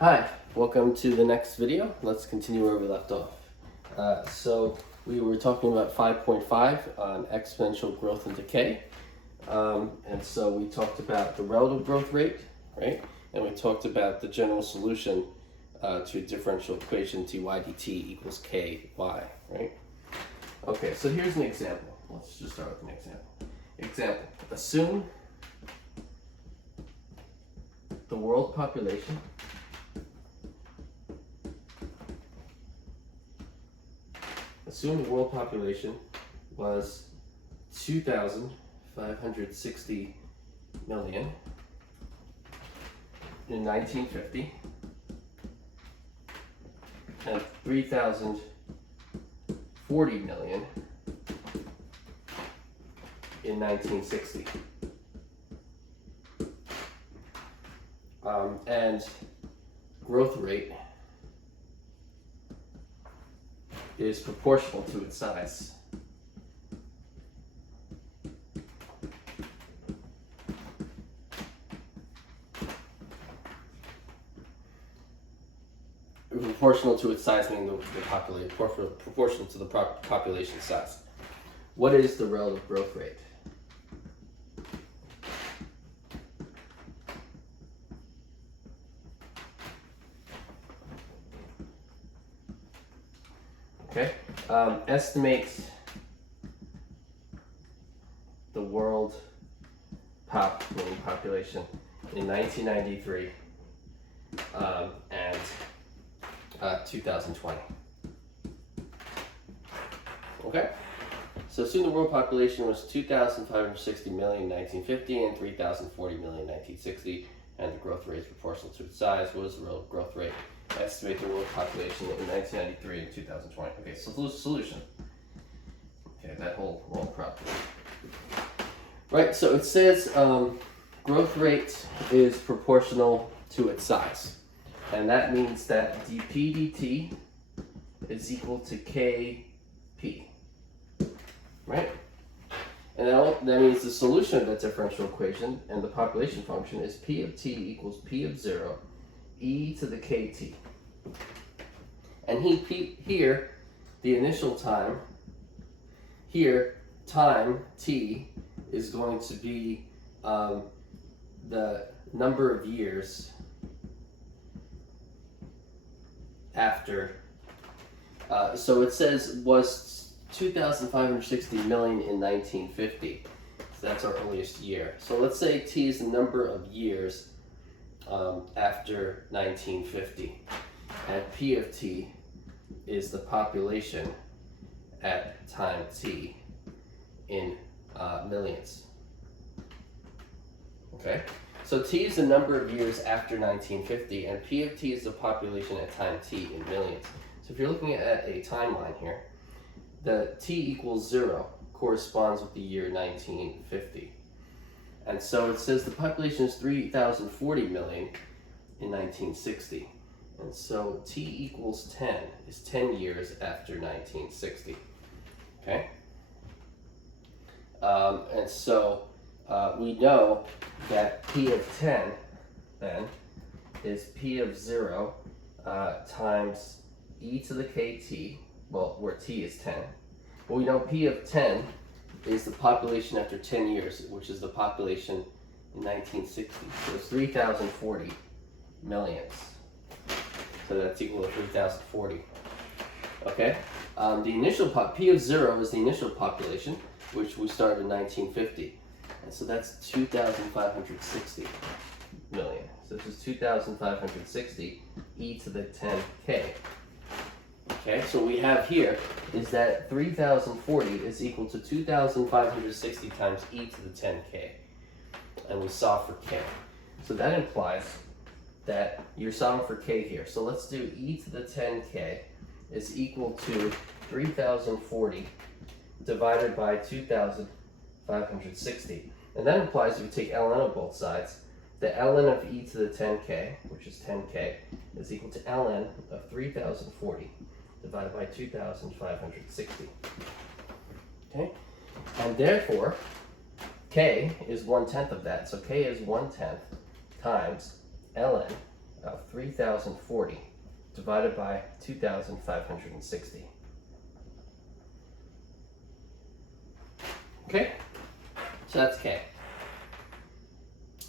Hi, welcome to the next video. Let's continue where we left off. So we were talking about 5.5 on exponential growth and decay. And so we talked about the relative growth rate, right? And we talked about the general solution to a differential equation dy dt equals ky, right? Okay, so here's an example. Let's just start with an example. Example, assume the world population was 2,560 million in 1950 and 3,040 million in 1960. And growth rate is proportional to its size. Proportional to its size meaning the population, proportional to the population size. What is the relative growth rate? Okay, estimate the world population in 1993 and 2020. Okay, so assume the world population was 2,560 million in 1950 and 3,040 million in 1960, and the growth rate is proportional to its size. What is the relative growth rate? Estimate the world population in 1993 and 2020. Okay, so solution. Okay, that whole problem. Right, so it says growth rate is proportional to its size. And that means that dp dt is equal to kp. Right? And that means the solution of that differential equation and the population function is p of t equals p of 0 e to the kt. And here, the initial time, here, time t is going to be the number of years after. So it says was 2,560 million in 1950. So that's our earliest year. So let's say t is the number of years after 1950, and p of t is the population at time t in millions. Okay, so t is the number of years after 1950, and p of t is the population at time t in millions. So if you're looking at a timeline here, the t equals 0 corresponds with the year 1950. And so it says the population is 3,040 million in 1960. And so t equals 10 is 10 years after 1960. Okay? And so we know that p of 10 then is p of 0 times e to the kt, well, where t is 10. But we know p of 10 is the population after 10 years, which is the population in 1960. So it's 3,040 millions. So that's equal to 3,040. Okay? The initial p of 0 is the initial population, which we started in 1950. And so that's 2,560 million. So this is 2,560 e to the 10k. Okay, so what we have here is that 3,040 is equal to 2,560 times e to the 10k. And we solve for k. So that implies that you're solving for k here. So let's do e to the 10k is equal to 3,040 divided by 2,560. And that implies if you take ln of both sides, the ln of e to the 10k, which is 10k, is equal to ln of 3,040 divided by 2,560. Okay? And therefore, k is 1/10 of that. So k is 1/10 times ln of 3,040 divided by 2,560. Okay, so that's K.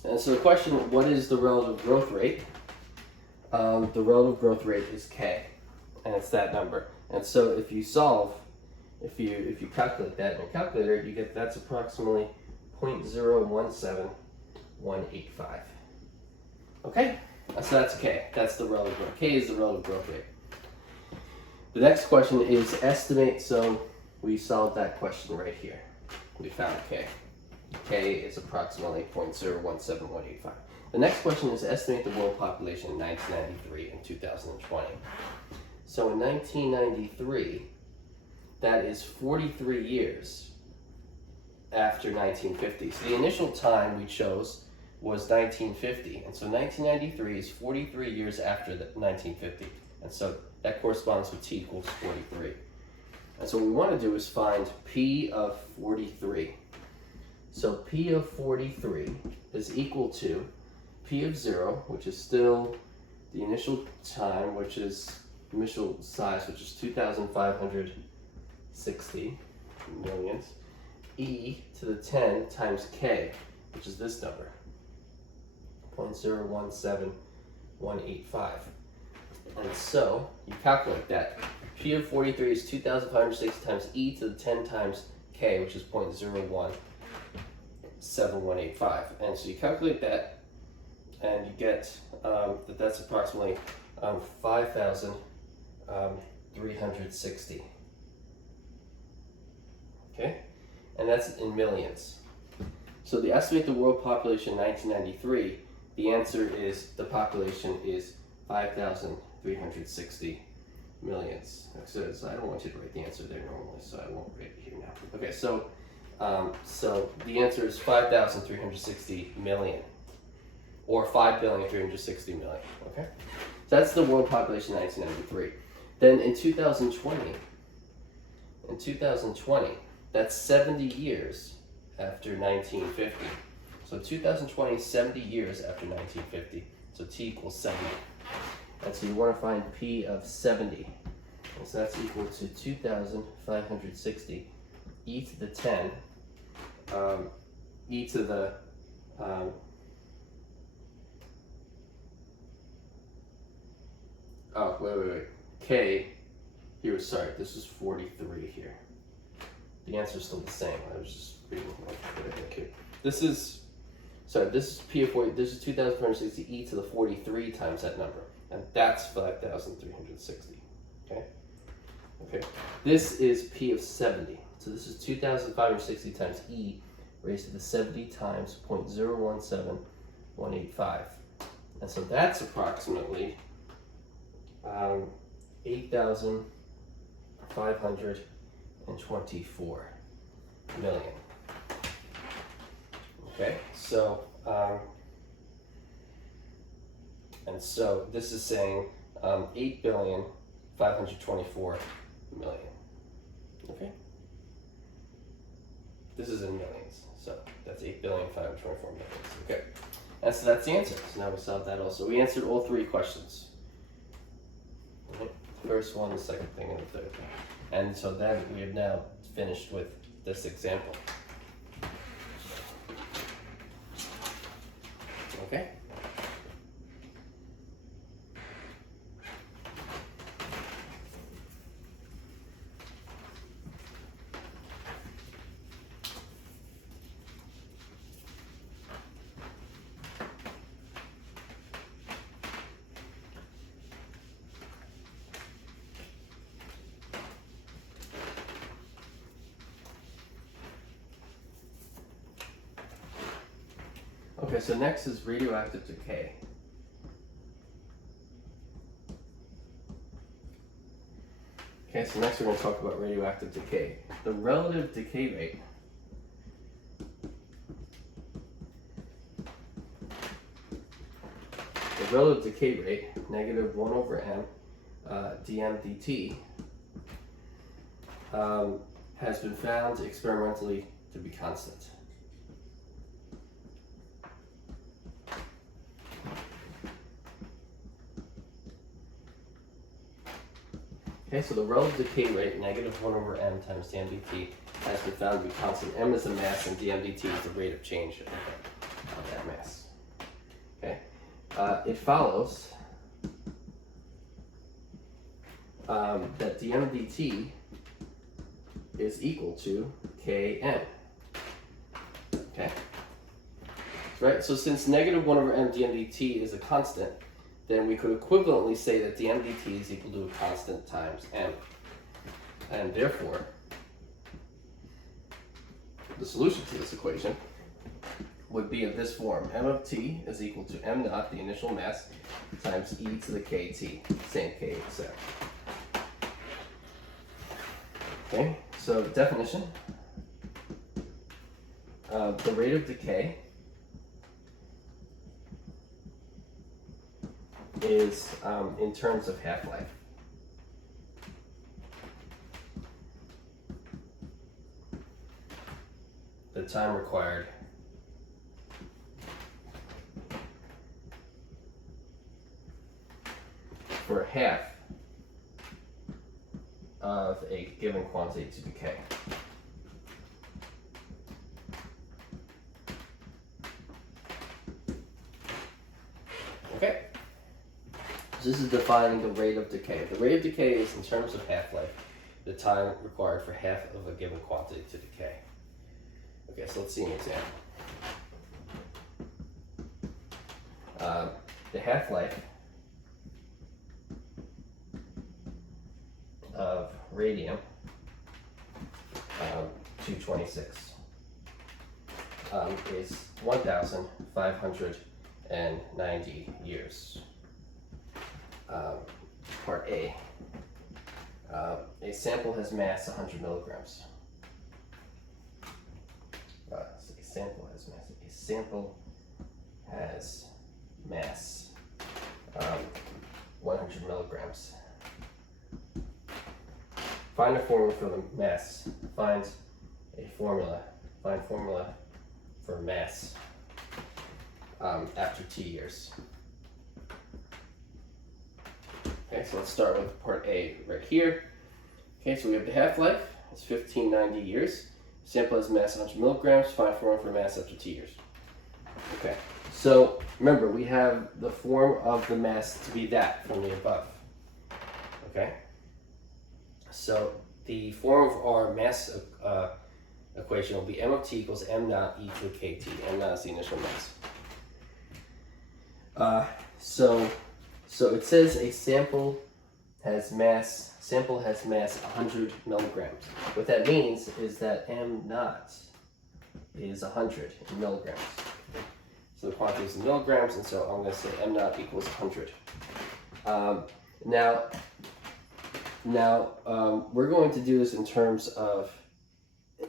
And so the question, what is the relative growth rate? The relative growth rate is K, and it's that number. And so if you solve, if you calculate that in your calculator, you get that's approximately 0.017185. Okay, so that's K. That's the relative growth. K is the relative growth rate. The next question is estimate. So we solved that question right here. We found K. K is approximately 0.017185. The next question is estimate the world population in 1993 and 2020. So in 1993, that is 43 years after 1950. So the initial time we chose was 1950, and so 1993 is 43 years after 1950, and so that corresponds with t equals 43. And so what we want to do is find p of 43. So p of 43 is equal to p of 0, which is still the initial time, which is initial size, which is 2,560 millions, e to the 10 times k, which is this number, 0.017185. And so you calculate that. P of 43 is 2,560 times e to the 10 times k, which is 0.017185. And so you calculate that, and you get that's approximately 5,360. Okay, and that's in millions. So the estimate the world population in 1993, the answer is the population is 5,360 millions. So I don't want you to write the answer there normally, so I won't write it here now. Okay, so the answer is 5,360 million, or 5,360 million. Okay, so that's the world population in 1993. Then in 2020, that's 70 years after 1950. So 2020 is 70 years after 1950. So t equals 70. And so you want to find p of 70. And so that's equal to 2,560 e to the 10, e to the wait. K, here, sorry, this is 43 here. The answer is still the same. I was just reading okay. This is P of 40, this is 2,460 e to the 43 times that number. And that's 5,360. Okay? Okay. This is P of 70. So this is 2,560 times e raised to the 70 times 0.017185. And so that's approximately 8,524 million. Okay, so and so this is saying 8,524 million. Okay, this is in millions, so that's 8,524 million. Okay, and so that's the answer. So now we solved that also. We answered all three questions. First one, the second thing, and the third thing. And so then we have now finished with this example. Okay? Okay, so next is radioactive decay. Okay, so next we're going to talk about radioactive decay. The relative decay rate negative 1 over m dm dt, has been found experimentally to be constant. Okay, so the relative decay rate, negative 1 over m times dmdt, has been found to be constant. M is the mass and dmdt is the rate of change of that mass. Okay, it follows that dmdt is equal to km. Okay, right? So since negative 1 over m dmdt is a constant, then we could equivalently say that dmdt is equal to a constant times m. And therefore, the solution to this equation would be of this form. M of t is equal to m naught, the initial mass, times e to the kt, same k except. Okay, so the definition, the rate of decay is in terms of half-life. The time required for half of a given quantity to decay. Okay, so this is defining the rate of decay. The rate of decay is in terms of half-life, the time required for half of a given quantity to decay. Okay, so let's see an example. The half-life of radium 226 is 1,590 years. Part A. A sample has mass 100 milligrams. A sample has mass. A sample has mass 100 milligrams. Find a formula for the mass. Find formula for mass after t years. Okay, so let's start with part A right here. Okay, so we have the half-life. It's 1590 years. Sample has mass 100 milligrams. Find formula for mass after t years. Okay, so remember we have the form of the mass to be that from the above. Okay, so the form of our mass equation will be m of t equals m naught e to the kt. M naught is the initial mass. So it says a sample has mass 100 milligrams. What that means is that m naught is 100 in milligrams. So the quantity is in milligrams, and so I'm going to say m naught equals 100. Now we're going to do this in terms of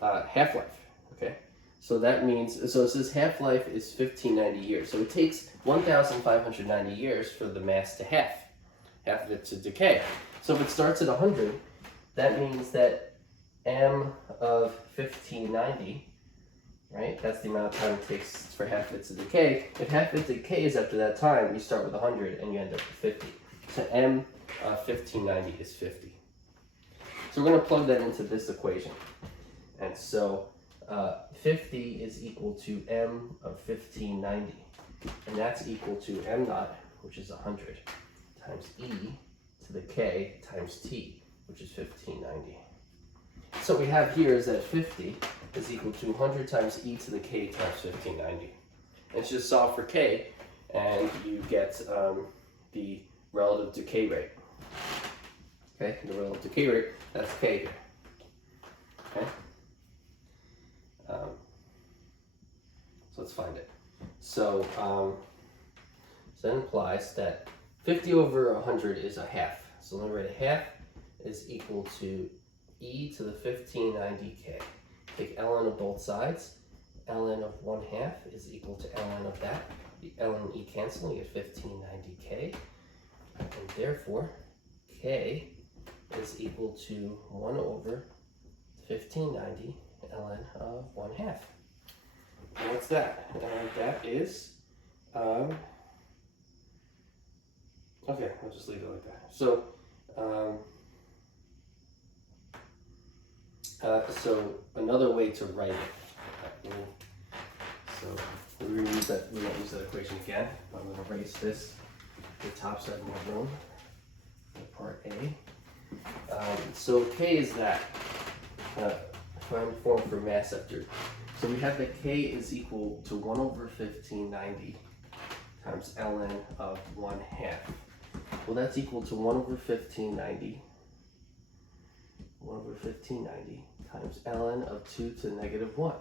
half-life. Okay, so that means, so it says half-life is 1590 years. So it takes 1,590 years for the mass to half of it to decay. So if it starts at 100, that means that m of 1590, right? That's the amount of time it takes for half of it to decay. If half of it decays after that time, you start with 100 and you end up with 50. So m of 1590 is 50. So we're going to plug that into this equation. And so 50 is equal to m of 1590. And that's equal to m naught, which is 100, times e to the k times t, which is 1590. So what we have here is that 50 is equal to 100 times e to the k times 1590. And it's just solve for k, and you get the relative decay rate. Okay, the relative decay rate, that's k here. Okay. So let's find it. So that implies that 50 over 100 is a half. So let me write a half is equal to e to the 1590k. Take ln of both sides. Ln of 1/2 is equal to ln of that. The ln and e cancel, you get 1590k. And therefore, k is equal to 1 over 1590 ln of 1/2. And what's that? That is, okay, I'll just leave it like that. So, So another way to write it. So we won't use that equation again. I'm going to erase this. The top side more room. Part A. So K is that. Find form for mass after. So we have that K is equal to 1 over 1590 times ln of 1/2. Well, that's equal to 1 over 1590. 1 over 1590 times ln of 2 to the negative 1.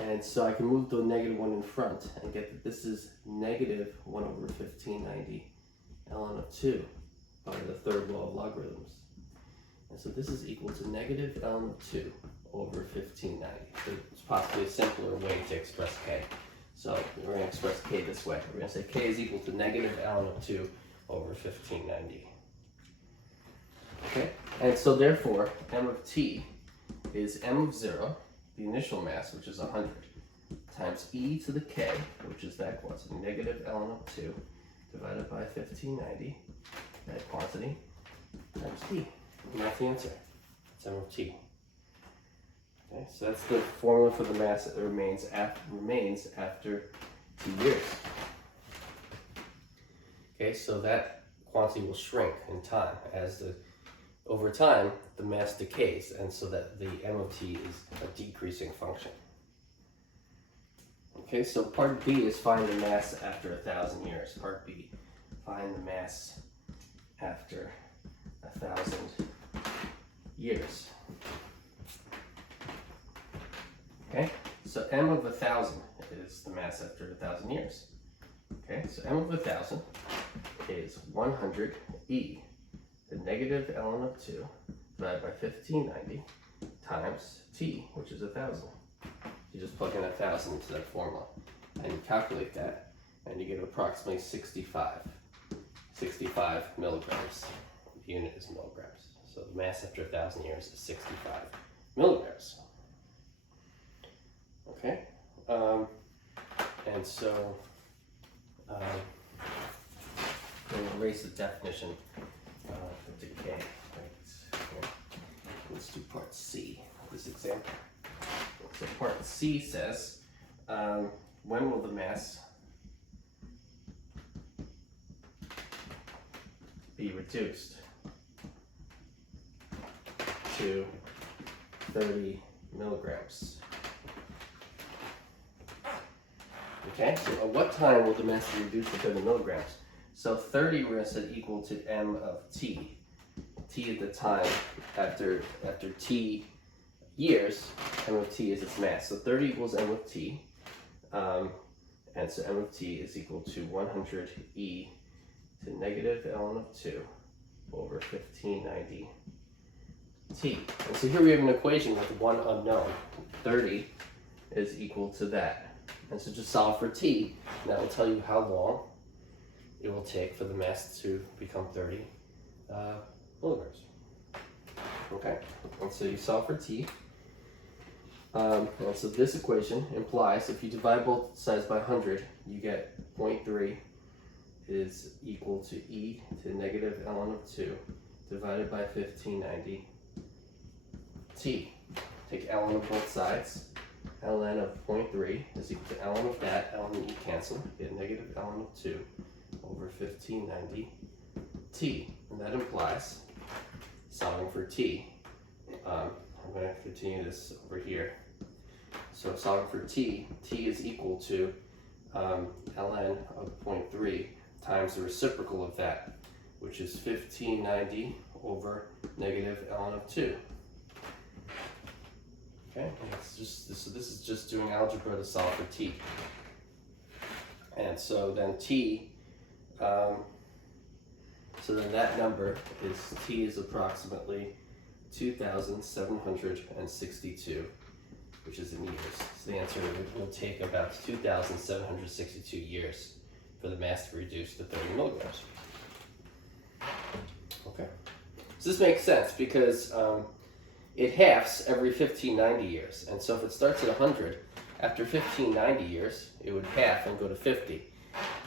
And so I can move the negative 1 in front and get that this is negative 1 over 1590 ln of 2 by the third law of logarithms. And so this is equal to negative ln of 2 over 1590. So it's possibly a simpler way to express K. So we're going to express K this way. We're going to say K is equal to negative ln of 2 over 1590. Okay, and so therefore m of t is m of 0, the initial mass, which is 100, times e to the k, which is that quantity, negative ln of 2, divided by 1590, that quantity, times t. And that's the answer. It's m of t. Okay, so that's the formula for the mass that remains after 2 years. Okay, so that quantity will shrink in time as over time the mass decays, and so that the m of t is a decreasing function. Okay, so part B is find the mass after 1,000 years. Part B, find the mass after 1,000 years. Okay, so m of 1,000 is the mass after 1,000 years. Okay, so m of 1,000 is 100 e to negative ln of 2 divided by 1590 times t, which is 1,000. You just plug in 1,000 into that formula and you calculate that and you get approximately 65 milligrams. The unit is milligrams. So the mass after 1,000 years is 65 milligrams. Okay, and so I'm going to erase the definition of decay. Right. Let's do part C of this example. So part C says, when will the mass be reduced to 30 milligrams? Okay, so at what time will the mass be reduced to 30 milligrams? So 30 we're going to set equal to m of t. T at the time after t years, m of t is its mass. So 30 equals m of t, and so m of t is equal to 100 e to negative ln of 2 over 1590 t. And so here we have an equation with one unknown. 30 is equal to that. And so just solve for t, and that will tell you how long it will take for the mass to become 30 milligrams. Okay, and so you solve for t. And so this equation implies if you divide both sides by 100, you get 0.3 is equal to e to negative ln of 2 divided by 1590 t. Take ln of both sides. ln of 0.3 is equal to ln of that, ln and e cancel, get negative ln of 2 over 1590 t. And that implies, solving for t, I'm going to continue this over here. So solving for t, t is equal to ln of 0.3 times the reciprocal of that, which is 1590 over negative ln of 2. Okay, it's just so this is just doing algebra to solve for t. And so then t, so then that number is t is approximately 2,762, which is in years. So the answer will take about 2,762 years for the mass to reduce to 30 milligrams. Okay, so this makes sense because it halves every 1590 years. And so if it starts at 100, after 1590 years, it would half and go to 50.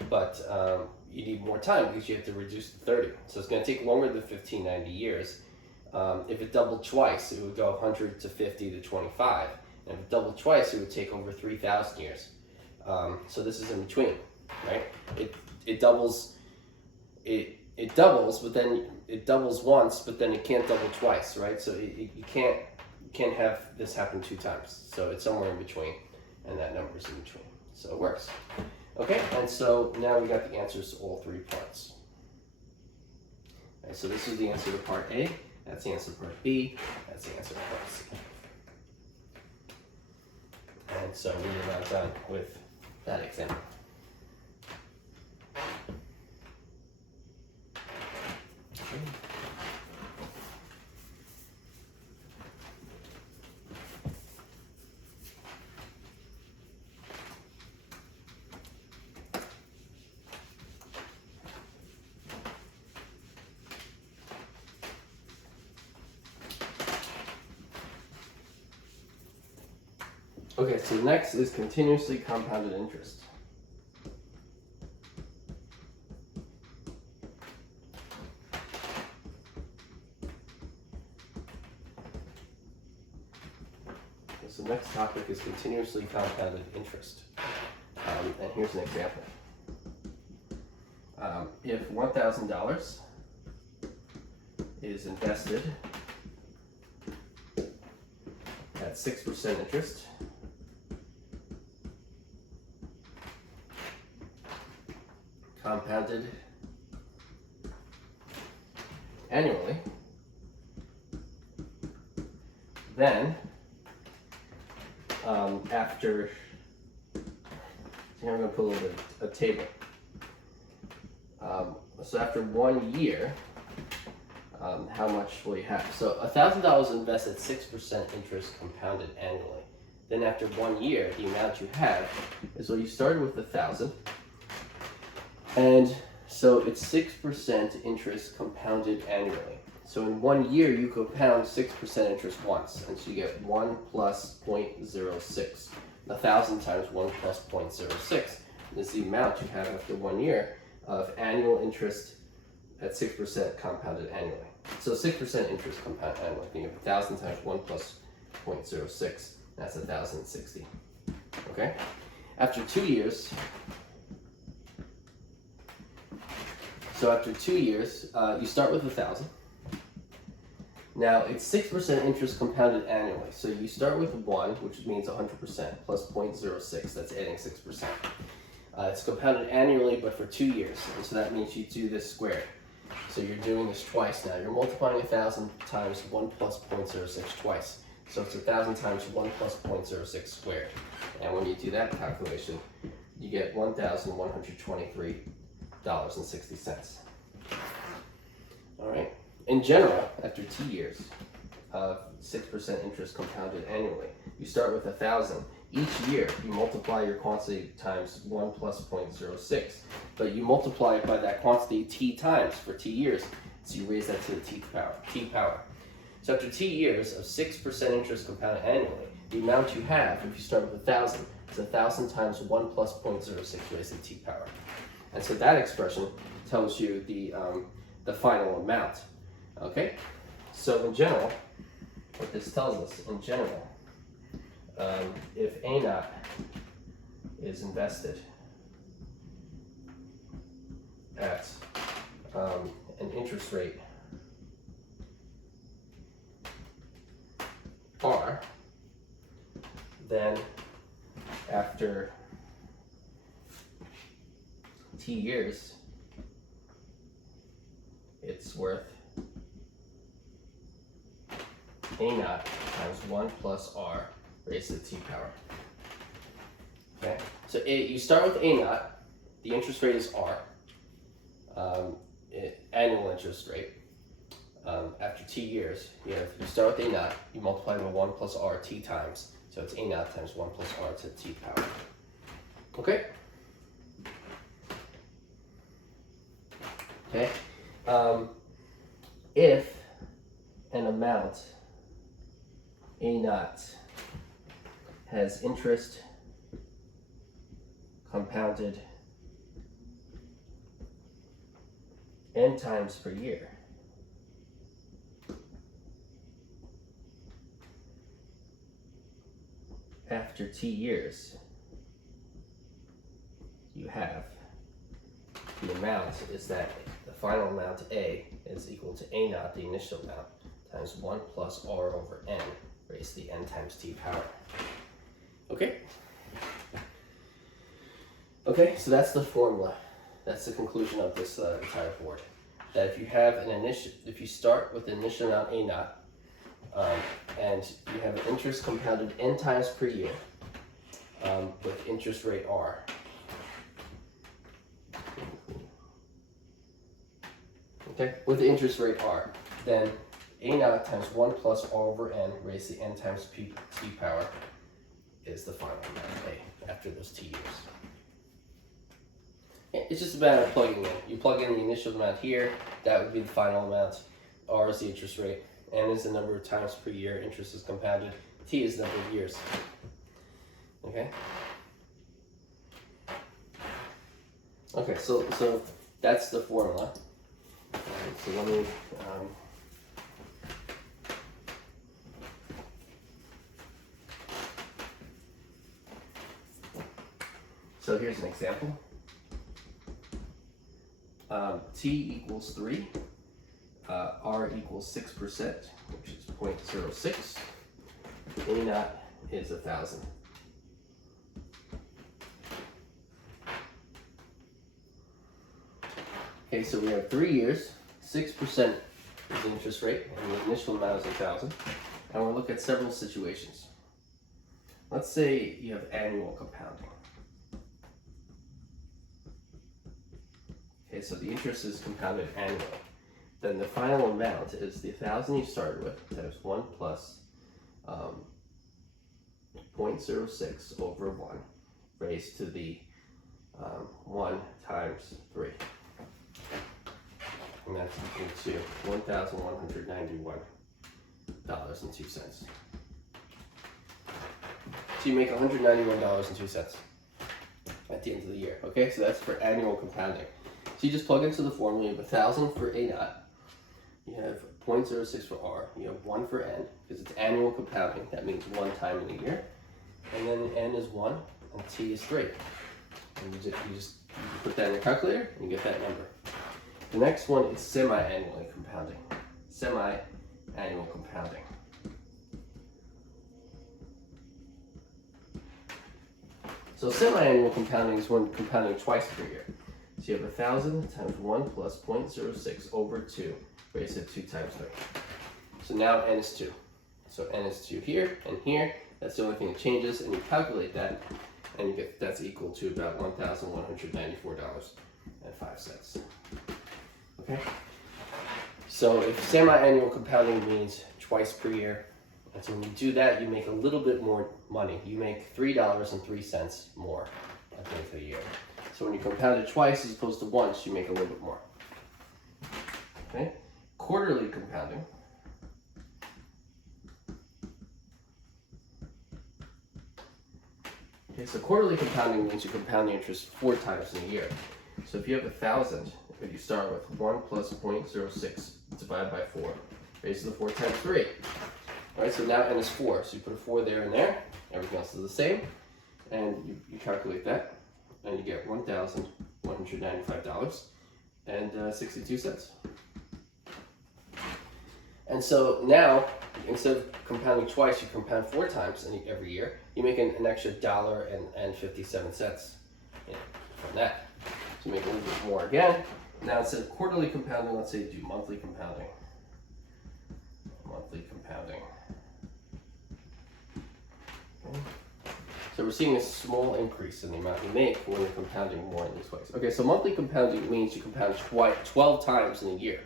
But you need more time because you have to reduce to 30. So it's going to take longer than 1590 years. If it doubled twice, it would go 100 to 50 to 25. And if it doubled twice, it would take over 3,000 years. So this is in between, right? It doubles, it doubles, but then it doubles once, but then it can't double twice, right? So you can't have this happen 2 times. So it's somewhere in between, and that number is in between. So it works. Okay, and so now we got the answers to all 3 parts. All right, so this is the answer to part A. That's the answer to part B. That's the answer to part C. And so we are now done with that example. Okay, so next is continuously compounded interest. Okay, so next topic is continuously compounded interest. And here's an example. If $1,000 is invested at 6% interest, compounded annually, then after, here I'm going to put a little bit a table. So after 1 year, how much will you have? So $1,000 invested at 6% interest compounded annually. Then after 1 year, the amount you have is, well, you started with 1,000. And so it's 6% interest compounded annually. So in 1 year, you compound 6% interest once. And so you get 1 plus 0.06. 1,000 times 1 plus 0.06 is the amount you have after 1 year of annual interest at 6% compounded annually. So 6% interest compounded annually. You have 1,000 times 1 plus 0.06. That's 1,060. Okay? After 2 years, so after 2 years, you start with 1,000. Now it's 6% interest compounded annually. So you start with 1, which means 100%, plus 0.06. That's adding 6%. It's compounded annually, but for 2 years. And so that means you do this squared. So you're doing this twice now. You're multiplying 1,000 times 1 plus 0.06 twice. So it's 1,000 times 1 plus 0.06 squared. And when you do that calculation, you get $1,123.60. All right. In general, after 2 years of 6% interest compounded annually, you start with 1,000. Each year, you multiply your quantity times 1 plus 0.06, but you multiply it by that quantity t times for t years, so you raise that to the t power. So after 2 years of 6% interest compounded annually, the amount you have, if you start with 1,000, is 1,000 times 1 plus 0.06 raised to the t power. And so that expression tells you the final amount. Okay? So in general, what this tells us, in general, if A naught is invested at an interest rate R, then after T years, it's worth A naught times 1 plus R raised to the t power. Okay, so you start with A naught, the interest rate is R, annual interest rate. After t years, you start with A naught, you multiply by 1 plus R t times, so it's A naught times 1 plus R to the t power. Okay? Okay? If an amount A naught has interest compounded n times per year, after t years, you have the amount is that the final amount A is equal to A naught, the initial amount, times 1 plus R over N raised to the N times T power. Okay? Okay, so that's the formula. That's the conclusion of this entire board. That if you have if you start with the initial amount A naught, and you have an interest compounded n times per year with interest rate R. Okay, with the interest rate R, then A naught times 1 plus R over N raised to the N times T power is the final amount of A after those T years. It's just a matter of plugging in. You plug in the initial amount here, that would be the final amount. R is the interest rate. N is the number of times per year interest is compounded. T is the number of years. Okay? Okay, so that's the formula. So let me so here's an example. T equals 3, R equals 6%, which is 0.06. A naught is 1,000. Okay, so we have 3 years, 6% is the interest rate, and the initial amount is 1,000. And we'll look at several situations. Let's say you have annual compounding. Okay, so the interest is compounded annually. Then the final amount is the 1,000 you started with times 1 plus 0.06 over 1 raised to the 1 times 3. And that's equal to $1,191.02. So you make $191.02 at the end of the year. Okay, so that's for annual compounding. So you just plug into the formula. You have 1,000 for A naught. You have 0.06 for R. You have 1 for N because it's annual compounding. That means 1 time in a year. And then N is 1 and T is 3. And you just put that in your calculator and you get that number. The next one is semi-annually compounding. Semi-annual compounding. So semi-annual compounding is when compounding twice per year. So you have 1,000 times 1 plus 0.06 over 2 raised to 2 times 3. So now N is 2. So N is 2 here and here. That's the only thing that changes, and you calculate that, and you get that's equal to about $1,194.05. Okay? So if semi-annual compounding means twice per year, and so when you do that, you make a little bit more money. You make $3.03 more at the end of the year. So when you compound it twice as opposed to once, you make a little bit more. Okay? Quarterly compounding. Okay, so quarterly compounding means you compound the interest 4 times in a year. So if you have 1,000, if you start with 1 plus 0.06 divided by 4, raised to the 4 times 3. All right, so now N is 4. So you put a 4 there and there. Everything else is the same. And you calculate that. And you get $1,195.62. And so now, instead of compounding twice, you compound 4 times every year. You make an extra $1.57 from that. So you make a little bit more again. Now instead of quarterly compounding, let's say you do monthly compounding. Monthly compounding. Okay. So we're seeing a small increase in the amount you make when you're compounding more in these ways. Okay, so monthly compounding means you compound 12 times in a year.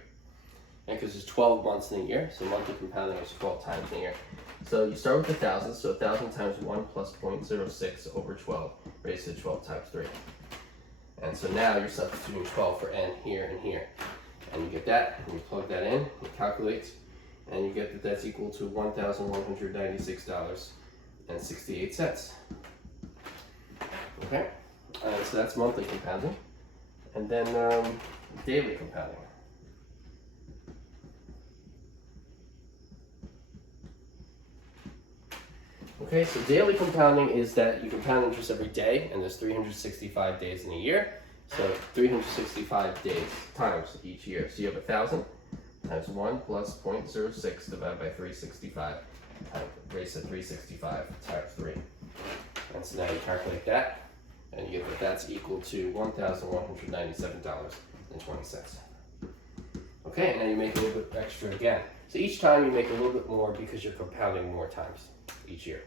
Because there's 12 months in a year, so monthly compounding is 12 times in a year. So you start with 1,000, so 1,000 times 1 plus 0.06 over 12 raised to 12 times 3. And so now you're substituting 12 for N here and here. And you get that, and you plug that in, you calculate, and you get that that's equal to $1,196.68. Okay, so that's monthly compounding. And then daily compounding. Okay, so daily compounding is that you compound interest every day, and there's 365 days in a year. So 365 days times each year. So you have 1,000 times 1 plus 0.06 divided by 365 raised to 365 times 3. And so now you calculate that, and you get that that's equal to $1,197.20. Okay, now you make a little bit extra again. So each time you make a little bit more because you're compounding more times each year.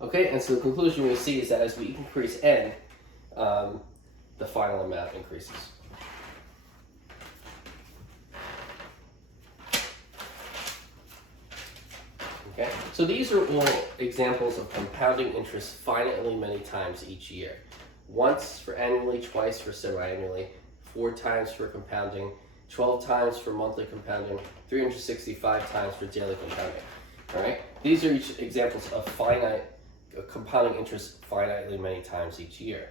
Okay, and so the conclusion we see is that as we increase n, the final amount increases. Okay, so these are all examples of compounding interest finitely many times each year. Once for annually, twice for semi-annually, 4 times for compounding, 12 times for monthly compounding, 365 times for daily compounding. All right, these are each examples of compounding interest finitely many times each year.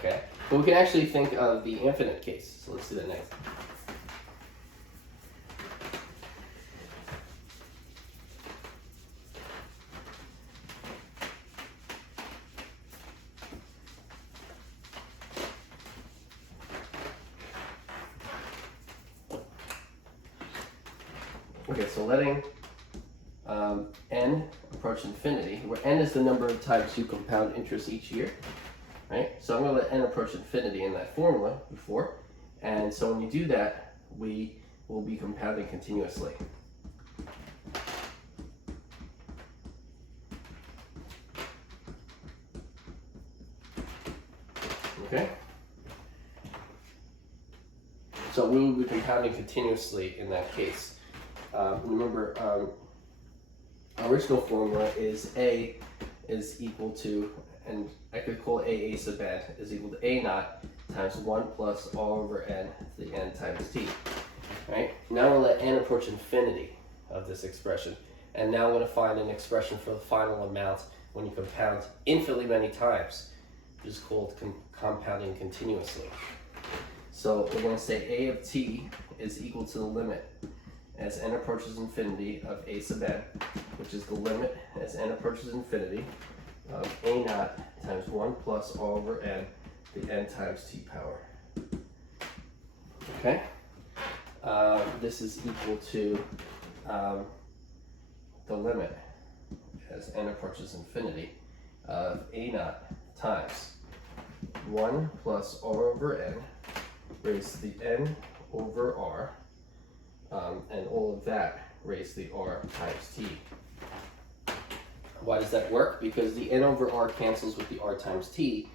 Okay, but we can actually think of the infinite case. So let's do that next. Okay, so letting n approach infinity, where n is the number of times you compound interest each year, right? So I'm going to let n approach infinity in that formula before, and so when you do that, we will be compounding continuously. Okay? So we will be compounding continuously in that case. Remember, our original formula is A is equal to, and I could call A sub n, is equal to A naught times 1 plus R over n to the n times t. Right? Now we'll let n approach infinity of this expression. And now we're going to find an expression for the final amount when you compound infinitely many times, which is called compounding continuously. So we're going to say A of t is equal to the limit as n approaches infinity of A sub n, which is the limit as n approaches infinity of A naught times 1 plus R over n, the n times t power. Okay? This is equal to the limit as n approaches infinity of A naught times 1 plus R over n raised to the n over r, and all of that raised to the r times t. Why does that work? Because the n over r cancels with the r times t,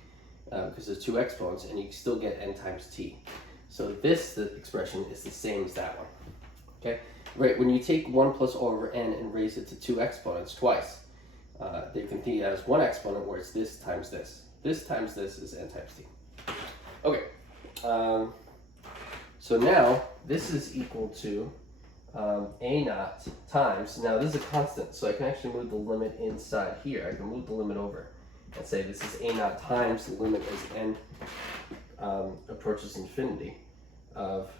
because there's 2 exponents, and you still get n times t. So the expression is the same as that one. Okay, right? When you take 1 plus r over n and raise it to 2 exponents twice, they can think as 1 exponent where it's this times this. This times this is n times t. Okay, so now this is equal to A naught times, now this is a constant, so I can actually move the limit inside here. I can move the limit over and say this is A naught times the limit as n approaches infinity of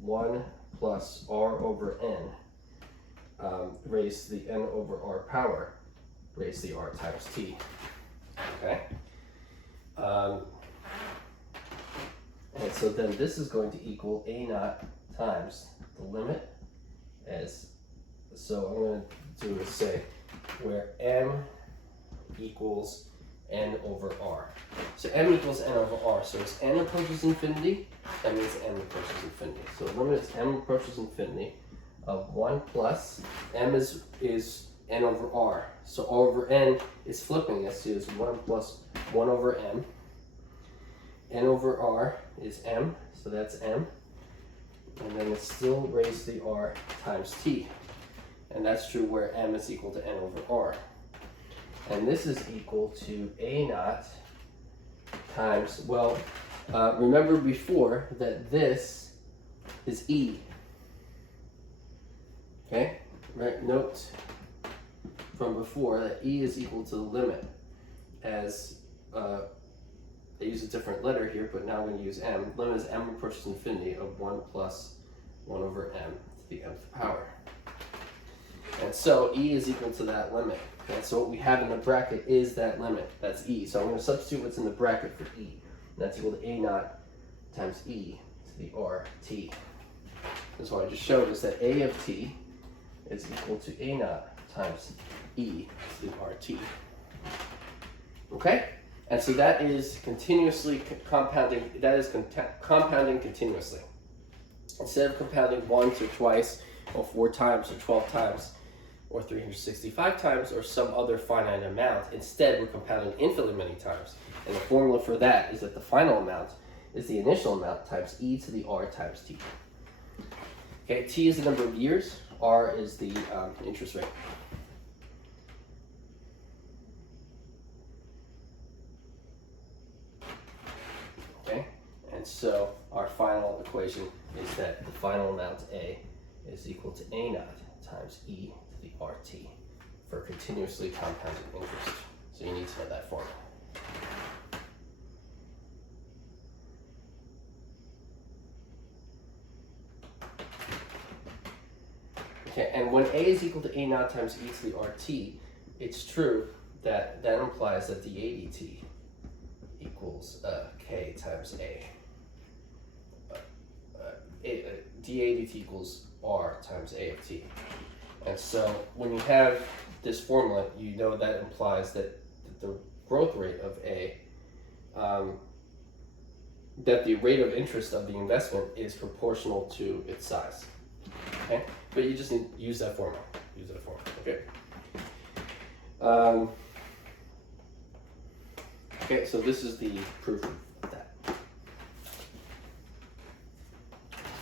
1 plus r over n raised to the n over r power raised to the r times t. Okay? And so then this is going to equal A naught times the limit as, so I'm going to do is say where m equals n over r. So m equals n over r, so as n approaches infinity, that means n approaches infinity. So the limit is m approaches infinity of 1 plus, m is n over r. So r over n is flipping this, so it's 1 plus 1 over m. N over r is m, so that's m. And then it's still raised to the r times t. And that's true where m is equal to n over r. And this is equal to A naught times, well, remember before that this is E. Okay? Right? Note from before that E is equal to the limit as, I use a different letter here, but now I'm going to use m. Limit is m approaches infinity of 1 plus 1 over m to the nth power. And so E is equal to that limit. And so what we have in the bracket is that limit. That's E. So I'm going to substitute what's in the bracket for E. And that's equal to A naught times E to the RT. That's what I just showed is that A of T is equal to A naught times E to the RT. Okay? And so that is continuously compounding. That is compounding continuously. Instead of compounding once or twice or 4 times or 12 times or 365 times or some other finite amount, instead we're compounding infinitely many times. And the formula for that is that the final amount is the initial amount times E to the R times T. Okay, T is the number of years, R is the interest rate. Okay, and so our final equation is that the final amount A is equal to A naught times E to the RT for continuously compounded interest. So you need to know that formula. Okay, and when A is equal to A naught times E to the RT, it's true that that implies that the ADT equals K times A. dAdt equals R times A of T. And so when you have this formula, you know that implies that the growth rate of A, that the rate of interest of the investment is proportional to its size. Okay? But you just need to use that formula. Use that formula. Okay? Okay, so this is the proof of that.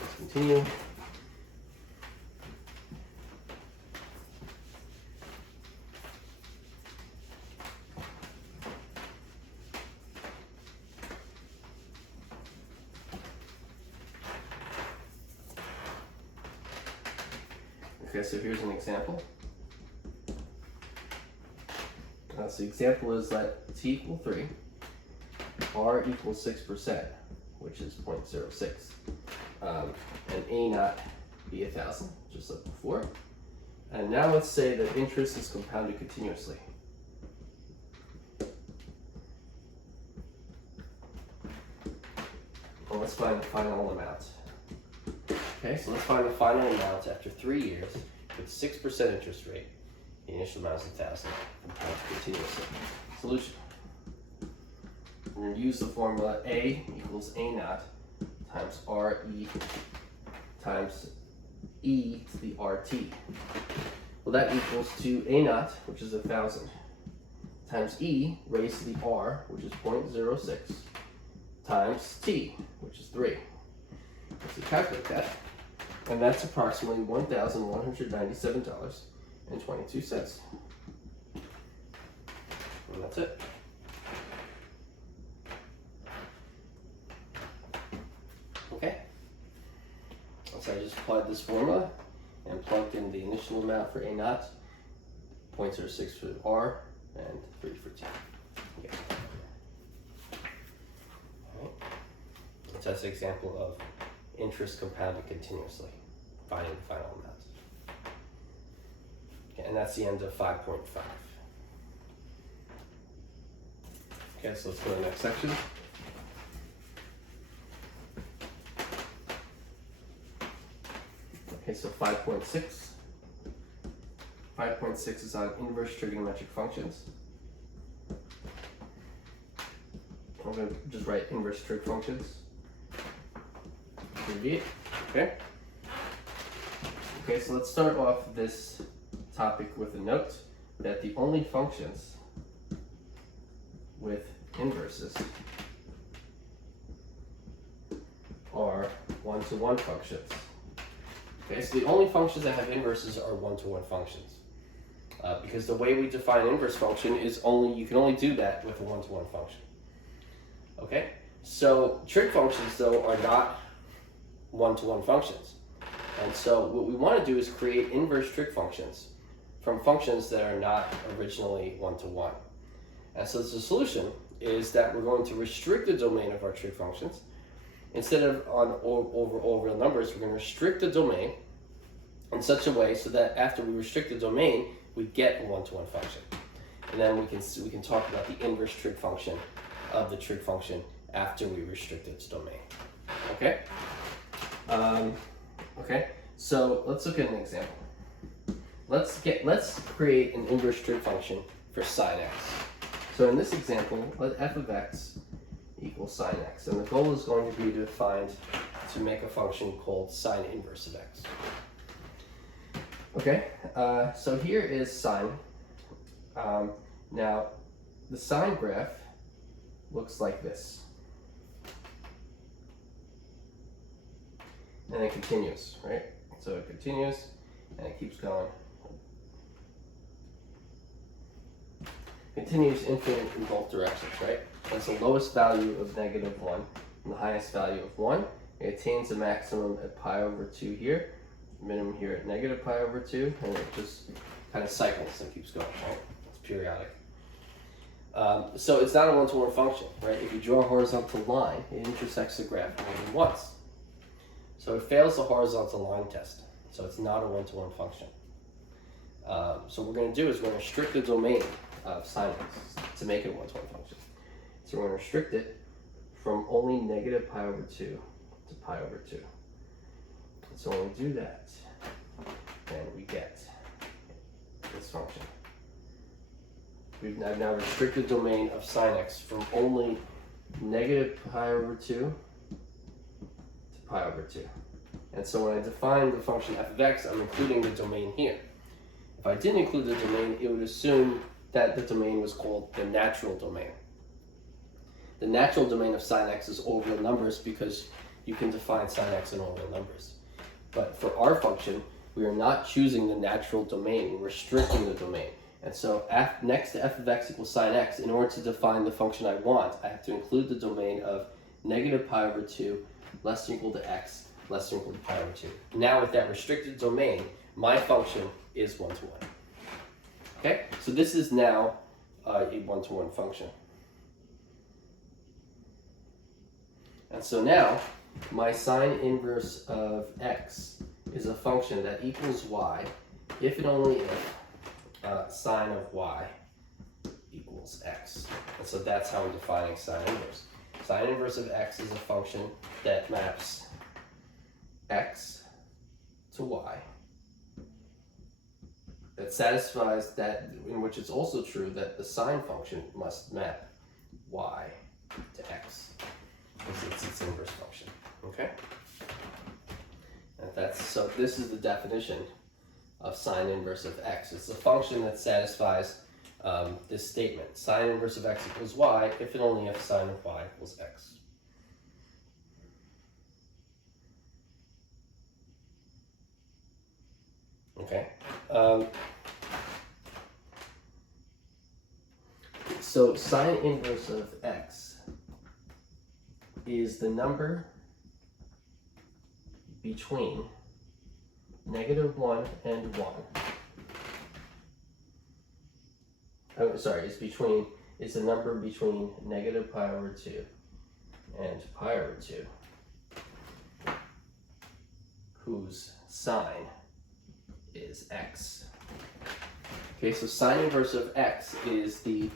Let's continue. Okay, so here's an example. So the example is that T equals 3, R equals 6%, which is 0.06, and A naught be 1,000, just like before. And now let's say that interest is compounded continuously. Well, let's find the final amount. Okay, so let's find the final amount after 3 years with 6% interest rate. The initial amount is 1,000, compounded continuously. Solution. We're going to use the formula A equals A naught times RE times E to the RT. Well, that equals to A naught, which is 1,000, times E raised to the R, which is 0.06, times T, which is 3. So calculate that, and that's approximately $1,197.22. And that's it. Okay. So I just applied this formula and plugged in the initial amount for A naught, 0.06 for R, and 3 for T. Okay. All right. So that's an example of interest compounded continuously, finding the final amount. Okay, and that's the end of 5.5. Okay, so let's go to the next section. Okay, so 5.6. 5.6 is on inverse trigonometric functions. I'm going to just write inverse trig functions. Okay. Okay, so let's start off this topic with a note that the only functions with inverses are one-to-one functions. Okay, so the only functions that have inverses are one-to-one functions. Because the way we define inverse function is you can only do that with a one-to-one function. Okay, so trig functions though are not one-to-one functions. And so what we want to do is create inverse trig functions from functions that are not originally one-to-one. And so the solution is that we're going to restrict the domain of our trig functions. Instead of over all real numbers, we're going to restrict the domain in such a way so that after we restrict the domain, we get a one-to-one function. And then we can talk about the inverse trig function of the trig function after we restrict its domain. Okay? Okay, so let's look at an example. Let's create an inverse trig function for sine x. So in this example, let f of x equals sine x, and the goal is going to be to make a function called sine inverse of x. Okay, so here is sine. Now, the sine graph looks like this, and it continues, right? So it continues, and it keeps going. Continues infinite in both directions, right? That's the lowest value of -1 and the highest value of 1. It attains a maximum at pi over 2 here, minimum here at negative pi over 2, and it just kind of cycles and keeps going, right? It's periodic. So it's not a one-to-one function, right? If you draw a horizontal line, it intersects the graph more than once. So it fails the horizontal line test. So it's not a one-to-one function. So what we're going to do is we're going to restrict the domain of sine x to make it a one-to-one function. So we're going to restrict it from only negative pi over 2 to pi over 2. So when we do that, then we get this function. I've now restricted the domain of sine x from only negative pi over 2 to pi over 2. And so when I define the function f of x, I'm including the domain here. If I didn't include the domain, it would assume that the domain was called the natural domain. The natural domain of sine x is all real numbers because you can define sine x in all real numbers. But for our function, we are not choosing the natural domain, we're restricting the domain. And so next to f of x equals sine x, in order to define the function I want, I have to include the domain of negative pi over 2 less than or equal to x less than or equal to pi over 2. Now with that restricted domain, my function is one-to-one. Okay, so this is now a one-to-one function. And so now, my sine inverse of x is a function that equals y if and only if sine of y equals x. And so that's how we're defining sine inverse. Sine inverse of x is a function that maps x to y, that satisfies that, in which it's also true that the sine function must map y to x. It's its inverse function. Okay? And so this is the definition of sine inverse of x. It's a function that satisfies this statement. Sine inverse of x equals y if and only if sine of y equals x. Okay. So sine inverse of x is the number between -1 and 1. Oh, sorry, it's the number between negative pi over 2 and pi over 2 whose sine is x. Okay, so sine inverse of x is the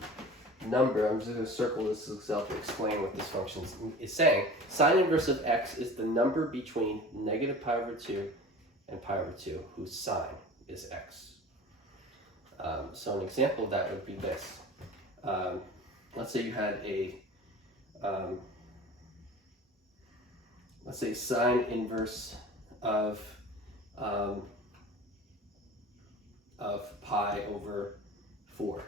number, I'm just going to circle this itself to explain what this function is saying. Sine inverse of x is the number between negative pi over 2 and pi over 2 whose sine is x. So an example of that would be this. Let's say you had let's say sine inverse of pi over 4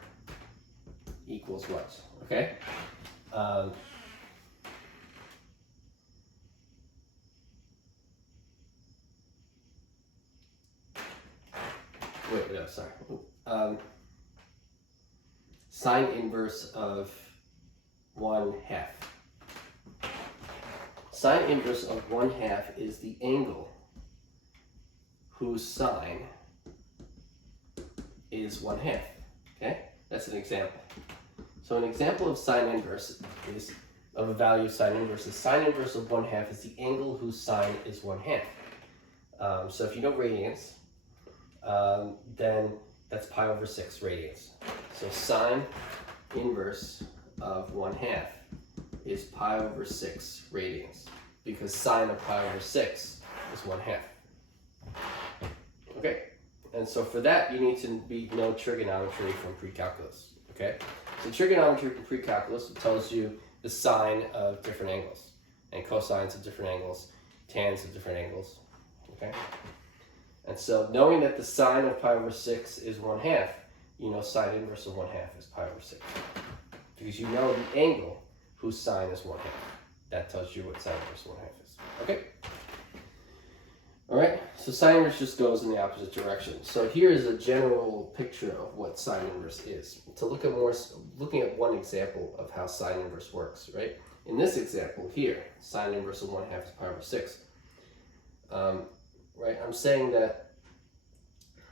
equals what? Okay? Wait, no, sorry. Sine inverse of 1/2. Sine inverse of 1/2 is the angle whose sine is 1/2. Okay? That's an example. So an example of sine inverse is of a value of sine inverse is sine inverse of 1/2 is the angle whose sine is 1/2. So if you know radians, then that's pi over 6 radians. So sine inverse of 1/2 is pi over 6 radians, because sine of pi over 6 is 1/2. Okay, and so for that you need to know trigonometry from pre-calculus. Okay, so trigonometry from pre-calculus tells you the sine of different angles, and cosines of different angles, tans of different angles. Okay, and so knowing that the sine of pi over 6 is 1/2, you know sine inverse of 1/2 is pi over 6, because you know the angle whose sine is 1/2. That tells you what sine inverse 1/2 is. Okay. All right. So sine inverse just goes in the opposite direction. So here is a general picture of what sine inverse is. To look at looking at one example of how sine inverse works. Right. In this example here, sine inverse of 1/2 is pi over 6. Right. I'm saying that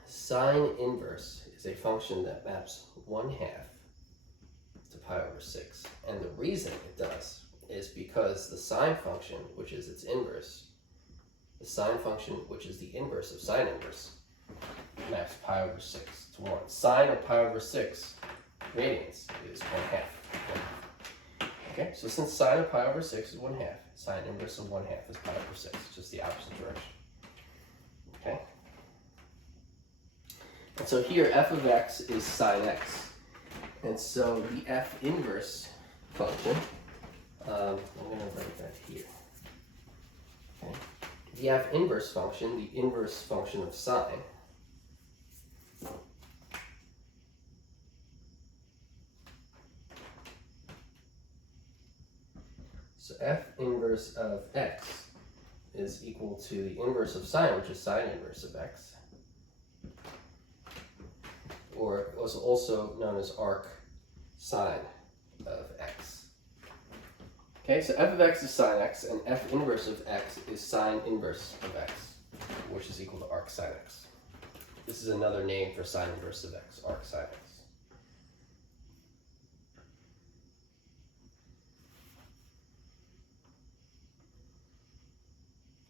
sine inverse is a function that maps 1/2 to pi over 6. And the reason it does is because the sine function, which is its inverse, the sine function, which is the inverse of sine inverse, maps pi over 6 to 1. Sine of pi over 6 radians is 1/2. Okay, so since sine of pi over 6 is 1/2, sine inverse of 1/2 is pi over 6, just the opposite direction. Okay? And so here, f of x is sine x. And so the f inverse function, I'm going to write that here. Okay. The f inverse function, the inverse function of sine, so f inverse of x is equal to the inverse of sine, which is sine inverse of x, or also known as arc sine of x. Okay, so f of x is sine x, and f inverse of x is sine inverse of x, which is equal to arc sine x. This is another name for sine inverse of x, arc sine x.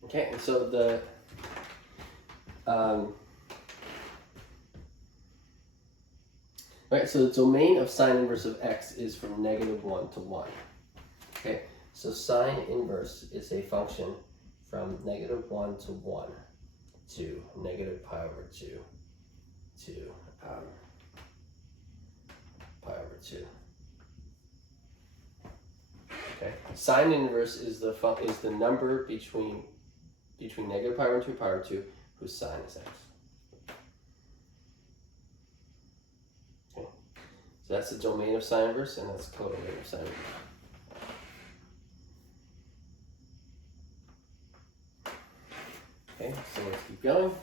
Okay, and so the right, so the domain of sine inverse of x is from -1 to 1. Okay, so sine inverse is a function from -1 to 1 to negative pi over 2 to pi over 2. Okay, sine inverse is the number between negative pi over 2 and pi over 2 whose sine is x. Okay, so that's the domain of sine inverse, and that's codomain of sine inverse. Okay, so let's keep going.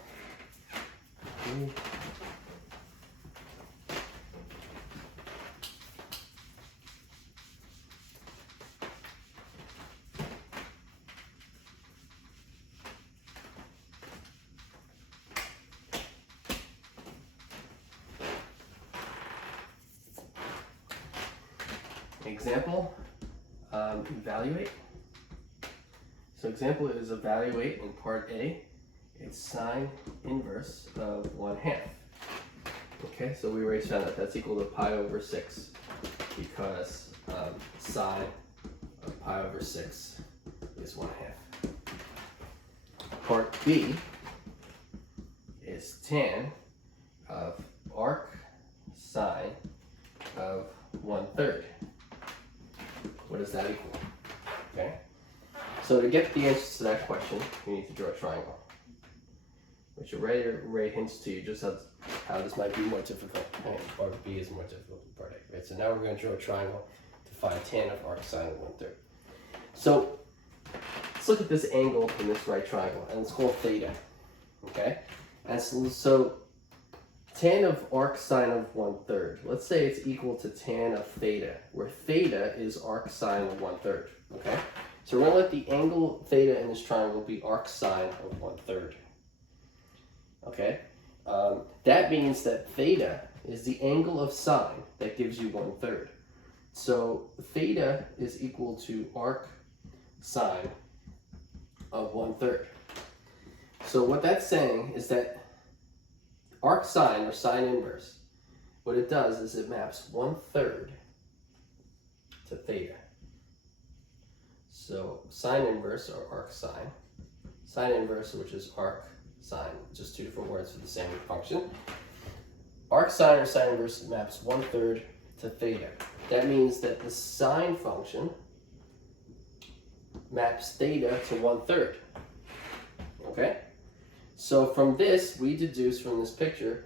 Example, evaluate. So example is evaluate in part A. It's sine inverse of 1/2. Okay, so we already found that that's equal to pi over 6, because sine of pi over 6 is 1/2. Part B is tan of arc sine of 1/3. What does that equal? Okay, so to get the answers to that question, you need to draw a triangle, which already hints to you just how this might be more difficult. And part B is more difficult than part A. Right? So now we're going to draw a triangle to find tan of arc sine of 1/3. So let's look at this angle in this right triangle, and it's called theta. Okay, and so tan of arc sine of 1/3. Let's say it's equal to tan of theta, where theta is arc sine of 1/3. Okay, so we're going to let the angle theta in this triangle be arc sine of 1/3. Okay, that means that theta is the angle of sine that gives you 1/3. So theta is equal to arc sine of 1/3. So what that's saying is that arc sine or sine inverse, what it does is it maps 1/3 to theta. So sine inverse or arc sine inverse, which is arc sine, just two different words for the same function. Arc sine or sine inverse maps 1/3 to theta. That means that the sine function maps theta to 1/3. Okay? So from this, we deduce from this picture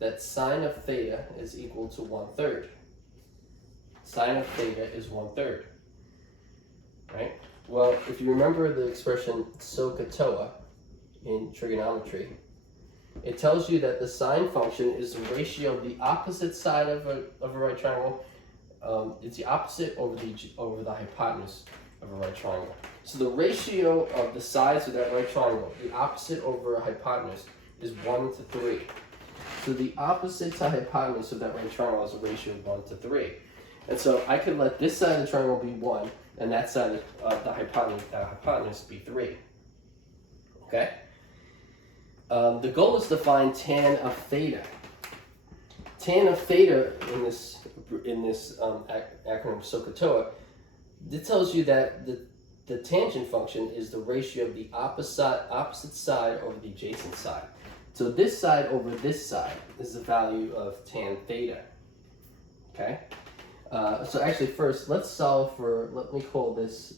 that sine of theta is equal to 1/3. Sine of theta is 1/3. Right? Well, if you remember the expression SOHCAHTOA in trigonometry, it tells you that the sine function is the ratio of the opposite side of a right triangle. It's the opposite over the hypotenuse of a right triangle. So the ratio of the sides of that right triangle, the opposite over a hypotenuse, is 1:3. So the opposite to hypotenuse of that right triangle is a ratio of 1:3. And so I could let this side of the triangle be 1, and that side of the hypotenuse be 3. Okay? The goal is to find tan of theta. Tan of theta in this acronym SOHCAHTOA, it tells you that the tangent function is the ratio of the opposite side over the adjacent side. So this side over this side is the value of tan theta. Okay? So actually first, let's solve for, let me call this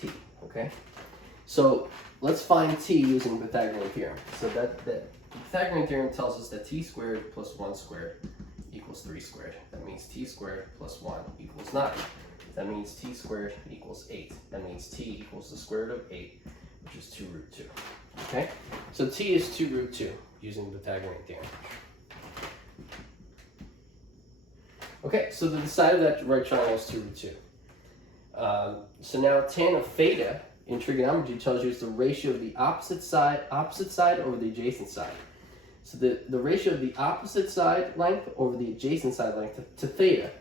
t, okay? So let's find t using the Pythagorean theorem. So that the Pythagorean theorem tells us that t squared plus 1 squared equals 3 squared. That means t squared plus 1 equals 9. That means t squared equals 8. That means t equals the square root of 8, which is 2√2. Okay? So t is 2√2 using the Pythagorean theorem. Okay, so the side of that right triangle is 2√2. So now tan of theta in trigonometry tells you it's the ratio of the opposite side over the adjacent side. So the ratio of the opposite side length over the adjacent side length to theta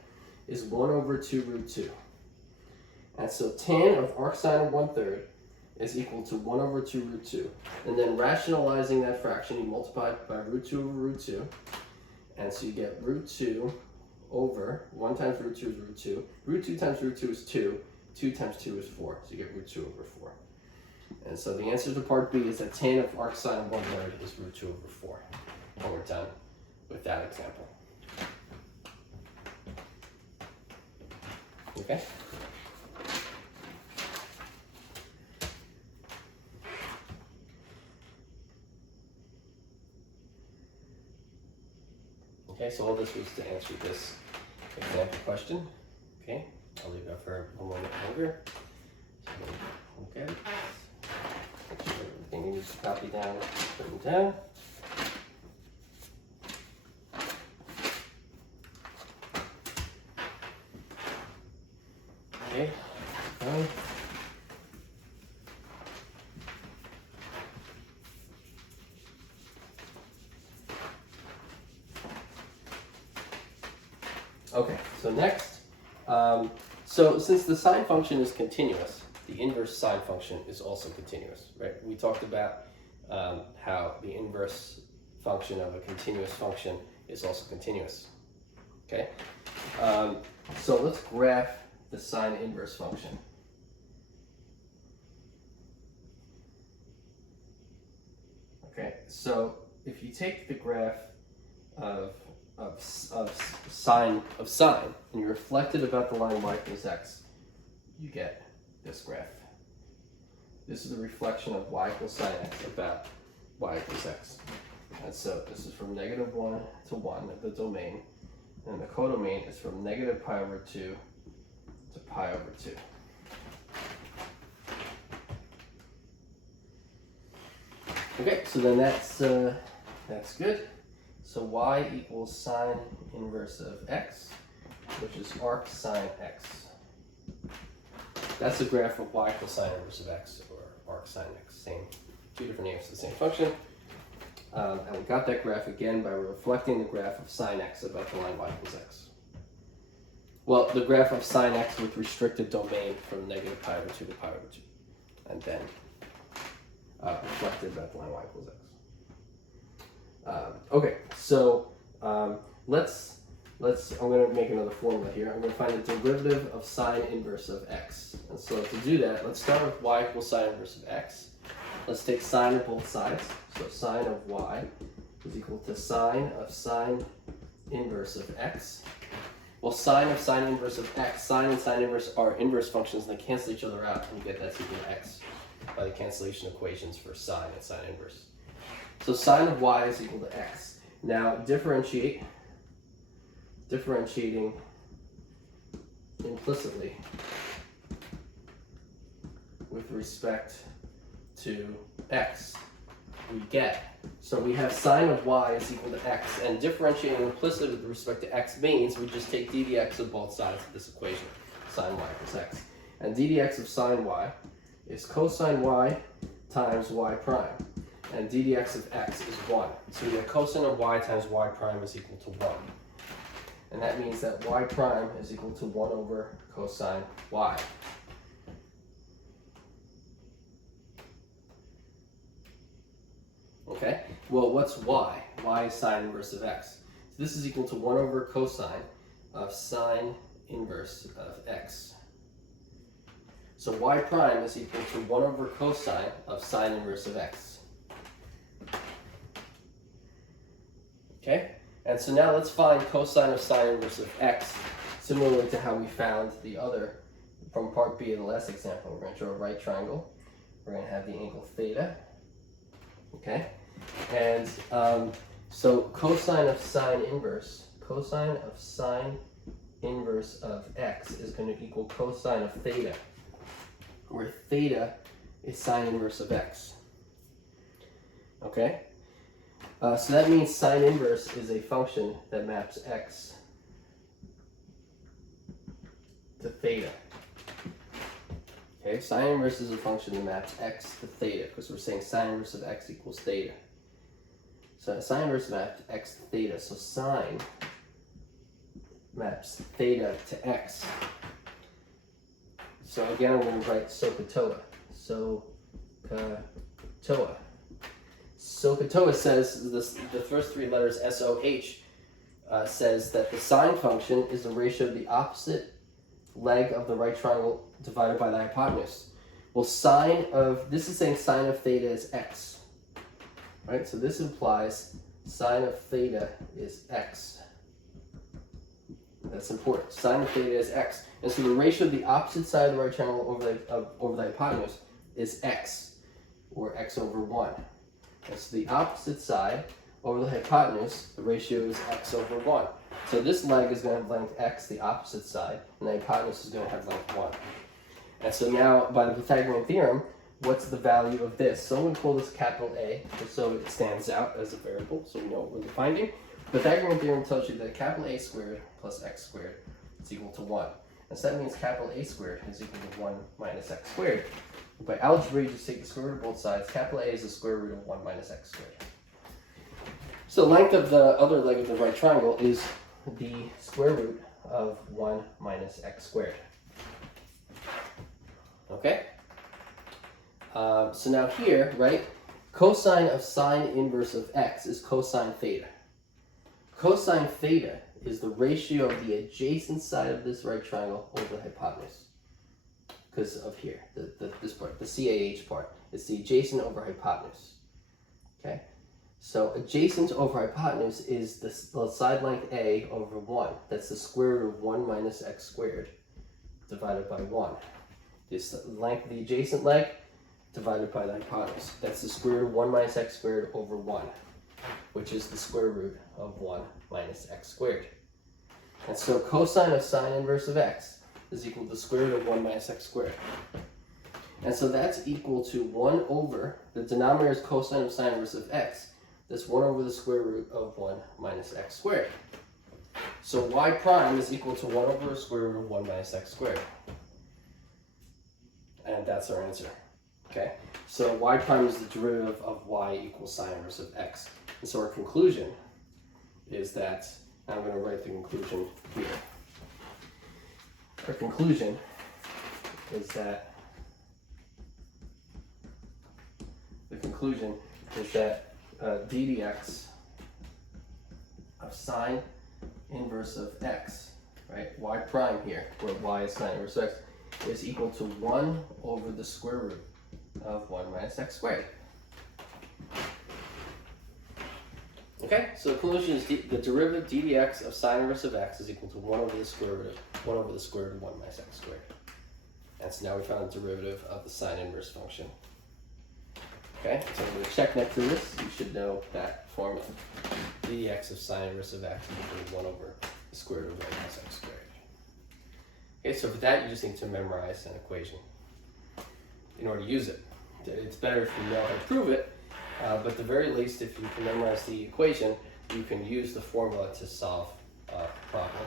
is 1/2√2. And so tan of arc sine of 1/3 is equal to 1/2√2. And then rationalizing that fraction, you multiply it by √2/√2. And so you get √2 over 1 times √2 is √2. √2 times √2 is 2. 2 times 2 is 4. So you get √2/4. And so the answer to part B is that tan of arc sine of 1/3 is √2/4. And we're done with that example. Okay? Okay, so all this was to answer this example question. Okay, I'll leave that for a moment longer. So we'll get it. Make sure everything you need to copy down, put them down. Okay, fine. Okay, so next, so since the sine function is continuous, the inverse sine function is also continuous, right? We talked about how the inverse function of a continuous function is also continuous, okay? So let's graph the sine inverse function. Okay, so if you take the graph of sine and you reflect it about the line y equals x, you get this graph. This is the reflection of y equals sine x about y equals x. And so this is from -1 to 1 of the domain, and the codomain is from -π/2 to π/2. Okay, so then that's good. So y equals sine inverse of x, which is arc sine x. That's a graph of y equals sine inverse of x, or arc sine x. Same, two different names for the same function. And we got that graph again by reflecting the graph of sine x about the line y equals x. Well, the graph of sine x with restricted domain from -π/2 to π/2, and then reflected about the line y equals x. Okay, so I'm going to make another formula here. I'm going to find the derivative of sine inverse of x. And so to do that, let's start with y equals sine inverse of x. Let's take sine of both sides. So sine of y is equal to sine of sine inverse of x. Well, sine of sine inverse of x, sine and sine inverse are inverse functions, and they cancel each other out, and you get that's equal to x by the cancellation equations for sine and sine inverse. So sine of y is equal to x. Now differentiating implicitly with respect to x, we get, so we have sine of y is equal to x, and differentiating implicitly with respect to x means we just take d dx of both sides of this equation, sine y equals x. And d dx of sine y is cosine y times y prime, and d dx of x is 1. So we get cosine of y times y prime is equal to 1. And that means that y prime is equal to 1 over cosine y. Okay, well, what's y? Y is sine inverse of x. So this is equal to 1 over cosine of sine inverse of x. So y prime is equal to 1 over cosine of sine inverse of x. Okay, and so now let's find cosine of sine inverse of x, similarly to how we found the other from part B of the last example. We're going to draw a right triangle. We're going to have the angle theta. Okay, and so cosine of sine inverse of x is going to equal cosine of theta, where theta is sine inverse of x. Okay, so that means sine inverse is a function that maps x to theta. Okay, sine inverse is a function that maps x to theta, because we're saying sine inverse of x equals theta. So sine inverse maps x to theta, so sine maps theta to x. So again, I'm going to write SOHCAHTOA. SOHCAHTOA. SOHCAHTOA says the first three letters SOH says that the sine function is the ratio of the opposite leg of the right triangle divided by the hypotenuse. Well, this is saying sine of theta is x, right? So this implies sine of theta is x. That's important. Sine of theta is x. And so the ratio of the opposite side of the right triangle over the hypotenuse is x, or x over 1. And so the opposite side over the hypotenuse, the ratio is x over 1. So this leg is going to have length x, the opposite side, and the hypotenuse is going to have length 1. And so now, by the Pythagorean theorem, what's the value of this? So I'm going to call this capital A, just so it stands out as a variable, so we know what we're finding. The Pythagorean theorem tells you that capital A squared plus x squared is equal to 1. And so that means capital A squared is equal to 1 minus x squared. By algebra, you just take the square root of both sides. Capital A is the square root of 1 minus x squared. So the length of the other leg of the right triangle is the square root of 1 minus x squared. Okay? So now here, right, cosine of sine inverse of x is cosine theta. Cosine theta is the ratio of the adjacent side of this right triangle over the hypotenuse. Because of here, this part, the CAH part, it's the adjacent over hypotenuse. Okay? So adjacent over hypotenuse is the side length A over 1. That's the square root of 1 minus x squared divided by 1. This length of the adjacent leg divided by the hypotenuse. That's the square root of 1 minus x squared over 1, which is the square root of 1 minus x squared. And so cosine of sine inverse of x is equal to the square root of 1 minus x squared. And so that's equal to 1 over, the denominator is cosine of sine inverse of x. That's 1 over the square root of 1 minus x squared. So y prime is equal to 1 over the square root of 1 minus x squared. And that's our answer. Okay? So y prime is the derivative of y equals sine inverse of x. And so our conclusion is that, and I'm going to write the conclusion here. Our conclusion is that d dx of sine inverse of x, right? Y prime here, where y is sine inverse of x, is equal to 1 over the square root of 1 minus x squared. Okay, so the conclusion is the derivative d dx of sine inverse of x is equal to 1 over the square root of 1 over the square root of 1 minus x squared. And so now we found the derivative of the sine inverse function. Okay, so I'm going to check next to this. You should know that formula. d dx of sine inverse of x is equal to 1 over the square root of 1 minus x squared. Okay, so for that you just need to memorize an equation in order to use it. It's better if you know how to prove it, but at the very least, if you can memorize the equation, you can use the formula to solve a problem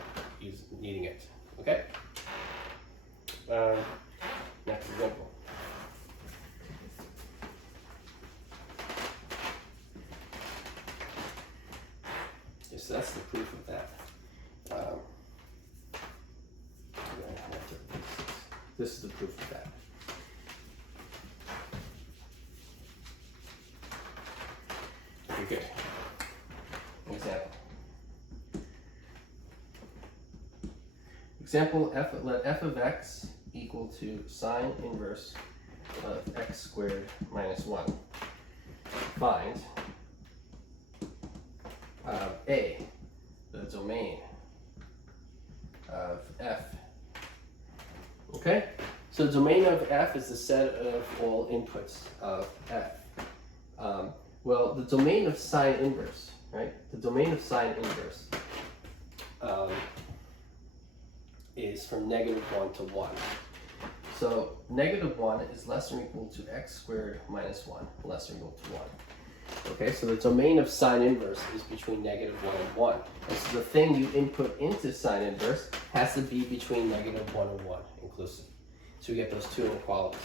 needing it. Okay? Next example. Okay, so that's the proof of that. This is the proof of that. Okay, example. Example, let f of x equal to sine inverse of x squared minus 1. Find A, the domain of f. Okay, so the domain of f is the set of all inputs of f. Well, the domain of sine inverse, right? The domain of sine inverse is from -1 to 1. So -1 is less than or equal to x squared minus 1, less than or equal to 1. Okay, so the domain of sine inverse is between -1 and 1. And so the thing you input into sine inverse has to be between -1 and 1 inclusive. So we get those two inequalities.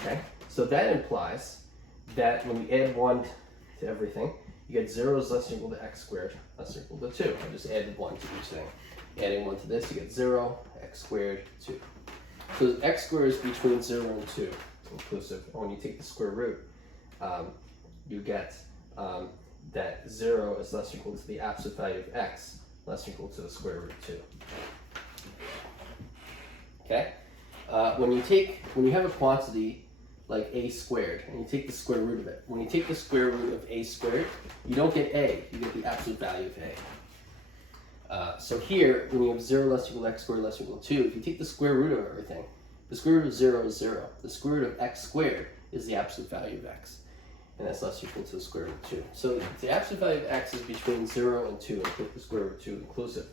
Okay, so that implies that when we add 1 to everything, you get 0 is less than or equal to x squared, less than or equal to 2. I just added 1 to each thing. Adding 1 to this, you get 0, x squared, 2. So x squared is between 0 and 2 inclusive. And when you take the square root, you get that 0 is less than or equal to the absolute value of x, less than or equal to the square root of 2. Okay? When you have a quantity like a squared, and you take the square root of it. When you take the square root of a squared, you don't get a, you get the absolute value of a. So here, when you have 0 less than or equal to x squared less than or equal to 2, if you take the square root of everything, the square root of 0 is 0. The square root of x squared is the absolute value of x, and that's less than or equal to the square root of 2. So the absolute value of x is between 0 and 2, and put the square root of 2 inclusive.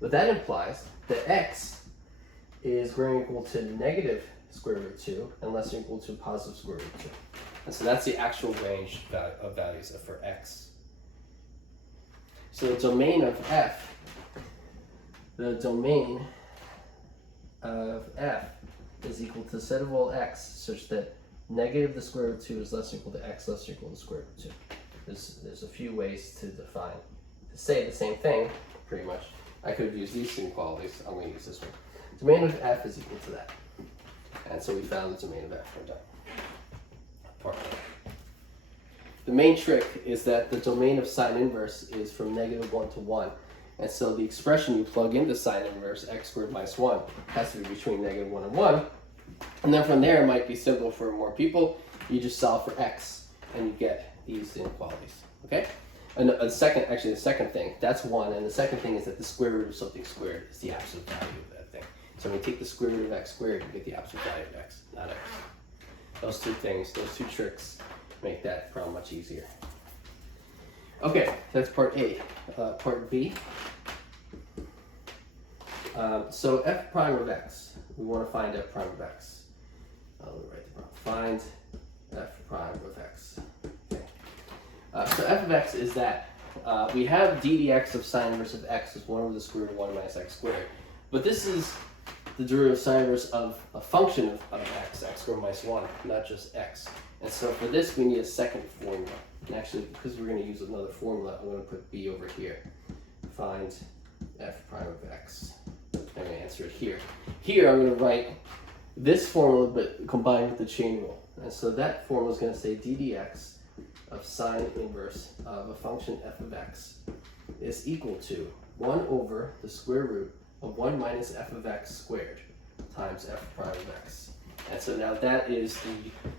But that implies that x is greater than or equal to negative square root of 2 and less than or equal to positive square root of 2. And so that's the actual range of values for x. So the domain of f, is equal to the set of all x such that negative the square root of 2 is less than or equal to x less than or equal to the square root of 2. There's a few ways to say the same thing, pretty much. I could have used these inequalities. I'm going to use this one. Domain of f is equal to that. And so we found the domain of f. We're done. Part 1. The main trick is that the domain of sine inverse is from -1 to 1. And so the expression you plug into sine inverse x squared minus 1 has to be between -1 and 1. And then from there, it might be simple for more people. You just solve for x, and you get these inequalities. Okay? And the second thing, that's 1. And the second thing is that the square root of something squared is the absolute value of that thing. So when you take the square root of x squared, you get the absolute value of x, not x. Those two things, those two tricks, make that problem much easier. Okay, that's part A. Part B. So f prime of x. We want to find f prime of x. Let me write the problem. Find f prime of x. Okay. So f of x is that we have d dx of sine inverse of x is 1 over the square root of 1 minus x squared. But this is the derivative of sine inverse of a function of x squared minus 1, not just x. And so for this, we need a second formula. And actually, because we're going to use another formula, I'm going to put b over here. Find f prime of x. I'm going to answer it here. Here, I'm going to write this formula, but combined with the chain rule. And so that formula is going to say d dx of sine inverse of a function f of x is equal to 1 over the square root of 1 minus f of x squared times f prime of x. And so now that is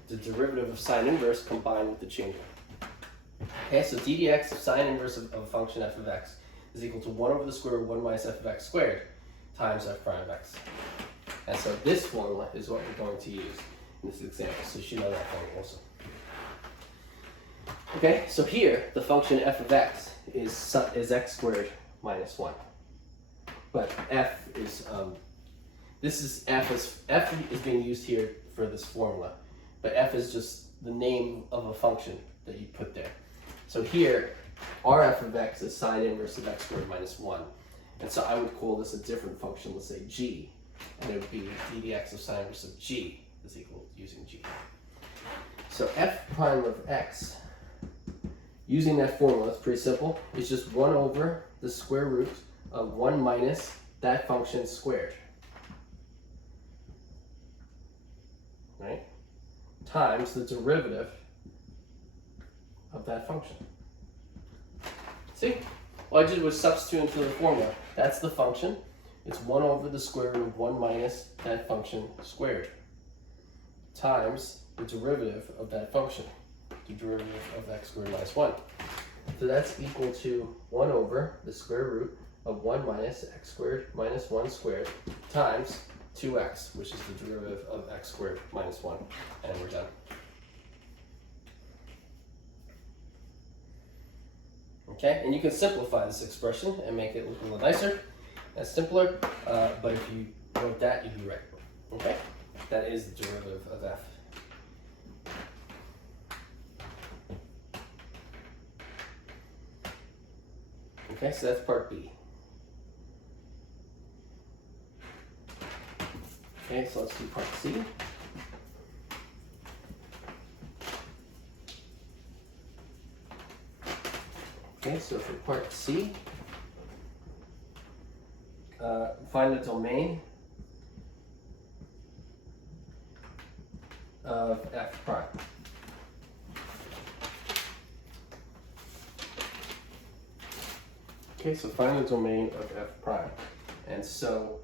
the derivative of sine inverse combined with the change. Okay, so d dx of sine inverse of a function f of x is equal to 1 over the square root of 1 minus f of x squared times f prime of x. And so this formula is what we're going to use in this example, so you should know that formula also. Okay, so here the function f of x is x squared minus 1. But f is, f is being used here for this formula, but f is just the name of a function that you put there. So here, our f of x is sine inverse of x squared minus 1. And so I would call this a different function, let's say g, and it would be d dx of sine inverse of g is equal to using g. So f prime of x, using that formula, it's pretty simple. It's just 1 over the square root of 1 minus that function squared, right? Times the derivative of that function. See? All I did was substitute into the formula. That's the function. It's 1 over the square root of 1 minus that function squared times the derivative of that function, the derivative of x squared minus 1. So that's equal to 1 over the square root of 1 minus x squared minus 1 squared times 2x, which is the derivative of x squared minus 1. And we're done. Okay, and you can simplify this expression and make it look a little nicer and simpler, but if you wrote that, you'd be right. Okay, that is the derivative of f. Okay, so that's part B. Okay, so let's do part C. Okay, so for part C, find the domain of f prime. Okay, so find the domain of f prime. And so,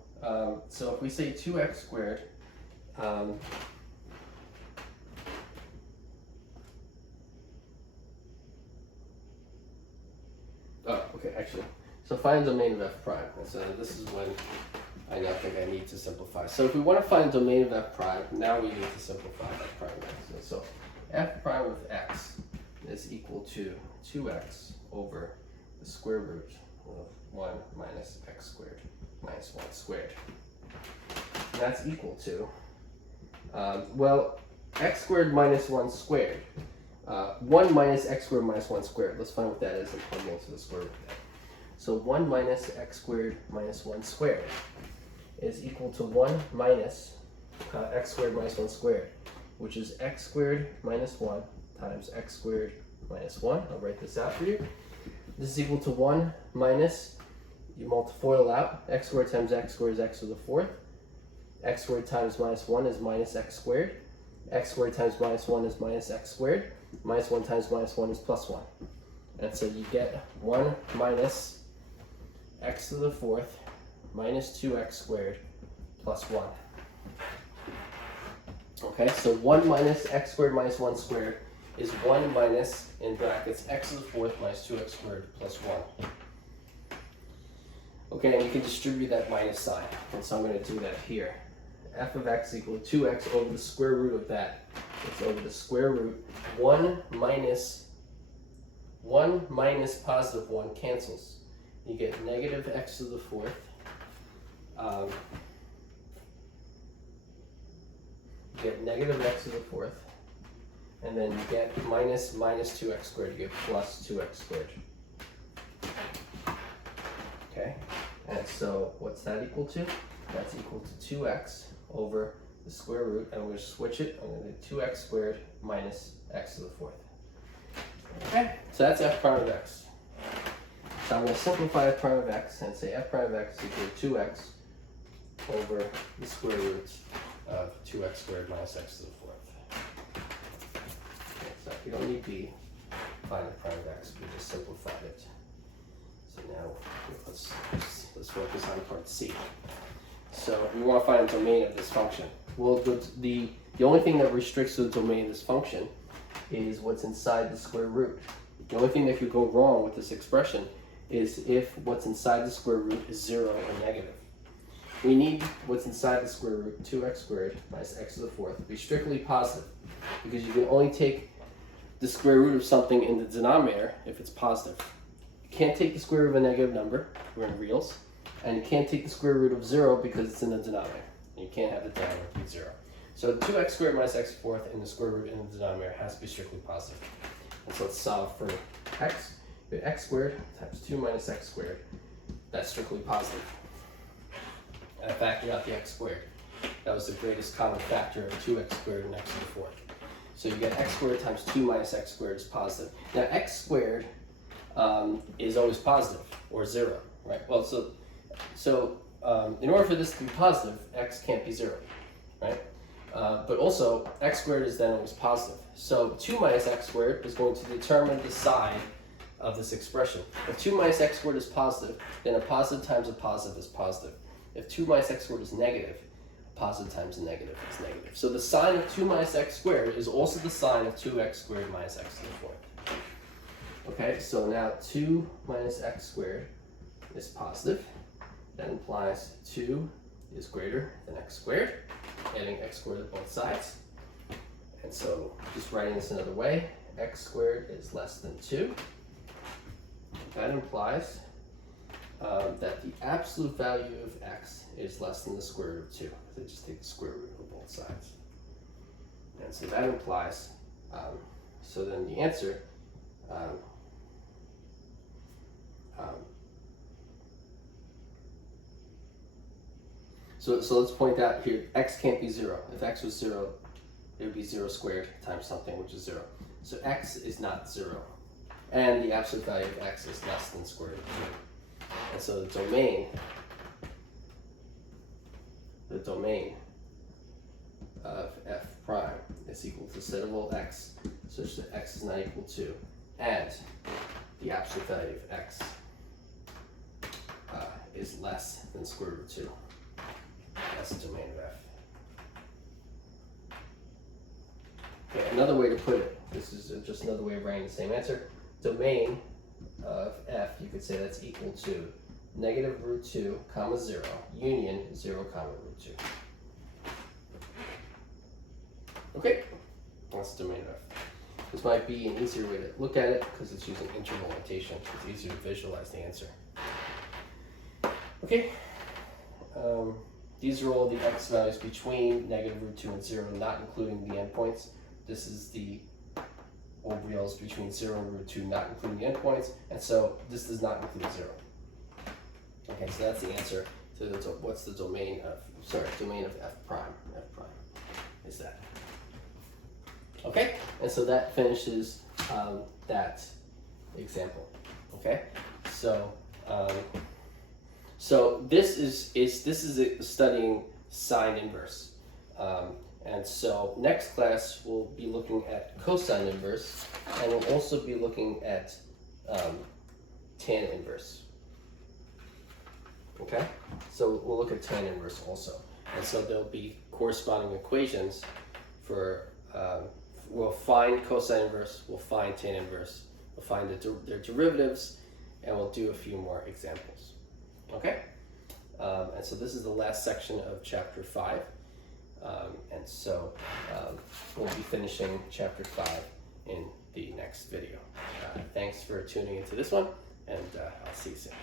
so if we say 2x squared, actually, so find the domain of f prime. And so this is when I now think I need to simplify. So if we want to find the domain of f prime, now we need to simplify f prime of x. And so f prime of x is equal to 2x over the square root of 1 minus x squared minus 1 squared. And that's equal to, well, x squared minus 1 squared. 1 minus x squared minus 1 squared. Let's find what that is and plug into the square root of that. So 1 minus x squared minus 1 squared is equal to 1 minus x squared minus 1 squared, which is x squared minus 1 times x squared minus 1. I'll write this out for you. This is equal to 1 minus, you multifoil out, x squared times x squared is x to the 4th. X squared times minus 1 is minus x squared. X squared times minus 1 is minus x squared. Minus 1 times minus 1 is plus 1. And so you get 1 minus x to the 4th minus 2x squared plus 1. Okay, so 1 minus x squared minus 1 squared is 1 minus, in brackets, x to the 4th minus 2x squared plus 1. Okay, and you can distribute that minus sign. And so I'm going to do that here. F of x equal to 2x over the square root of that. It's over the square root. 1 minus positive 1 cancels. You get negative x to the 4th. You get negative x to the 4th. And then you get minus 2x squared. You get plus 2x squared. Okay? And so what's that equal to? That's equal to 2x over the square root. I'm going to switch it. I'm going to do 2x squared minus x to the 4th. Okay? So that's f prime of x. So I'm going to simplify f prime of x and say f prime of x is equal to 2x over the square root of 2x squared minus x to the 4th. Okay, so you don't need b, find the prime of x, we just simplified it. So now let's focus on part C. So we want to find the domain of this function. Well, the only thing that restricts the domain of this function is what's inside the square root. The only thing that could go wrong with this expression is if what's inside the square root is 0 or negative. We need what's inside the square root, 2x squared minus x to the fourth, to be strictly positive, because you can only take the square root of something in the denominator if it's positive. You can't take the square root of a negative number, we're in reals, and you can't take the square root of 0 because it's in the denominator. You can't have the denominator be 0. So 2x squared minus x to the fourth and the square root in the denominator has to be strictly positive. And so let's solve for x. We have x squared times 2 minus x squared. That's strictly positive. And I factored out the x squared. That was the greatest common factor of 2x squared and x to the fourth. So you get x squared times 2 minus x squared is positive. Now x squared is always positive, or 0, right? Well, so in order for this to be positive, x can't be 0, right? But also, x squared is then always positive. So 2 minus x squared is going to determine the sign of this expression. If 2 minus x squared is positive, then a positive times a positive is positive. If 2 minus x squared is negative, a positive times a negative is negative. So the sign of 2 minus x squared is also the sign of 2x squared minus x to the fourth. Okay, so now 2 minus x squared is positive. That implies 2 is greater than x squared, adding x squared to both sides. And so just writing this another way, x squared is less than 2. That implies that the absolute value of x is less than the square root of 2. So just take the square root of both sides. And so that implies, so then the answer, so let's point out here, x can't be 0. If x was 0, it would be 0 squared times something, which is 0. So x is not 0. And the absolute value of x is less than square root of 2. And so the domain of f prime is equal to set of all x such that x is not equal to, and the absolute value of x is less than square root of 2. That's the domain of f. Okay, another way to put it, this is just another way of writing the same answer. Domain of f, you could say that's equal to negative root 2, comma 0, union 0, comma root 2. Okay, that's the domain of f. This might be an easier way to look at it because it's using integral notation. It's easier to visualize the answer. Okay, these are all the x values between negative root 2 and 0, not including the endpoints. This is the all reals between 0 and root 2, not including the endpoints, and so this does not include 0. Okay, so that's the answer to what's the domain of f prime. F prime is that. Okay, and so that finishes that example. Okay, so so this is studying sine inverse. And so next class we'll be looking at cosine inverse, and we'll also be looking at tan inverse. Okay, so we'll look at tan inverse also, and so there'll be corresponding equations for. We'll find cosine inverse, we'll find tan inverse, we'll find their derivatives, and we'll do a few more examples. Okay, and so this is the last section of chapter 5. And so we'll be finishing chapter 5 in the next video. Thanks for tuning into this one, and I'll see you soon.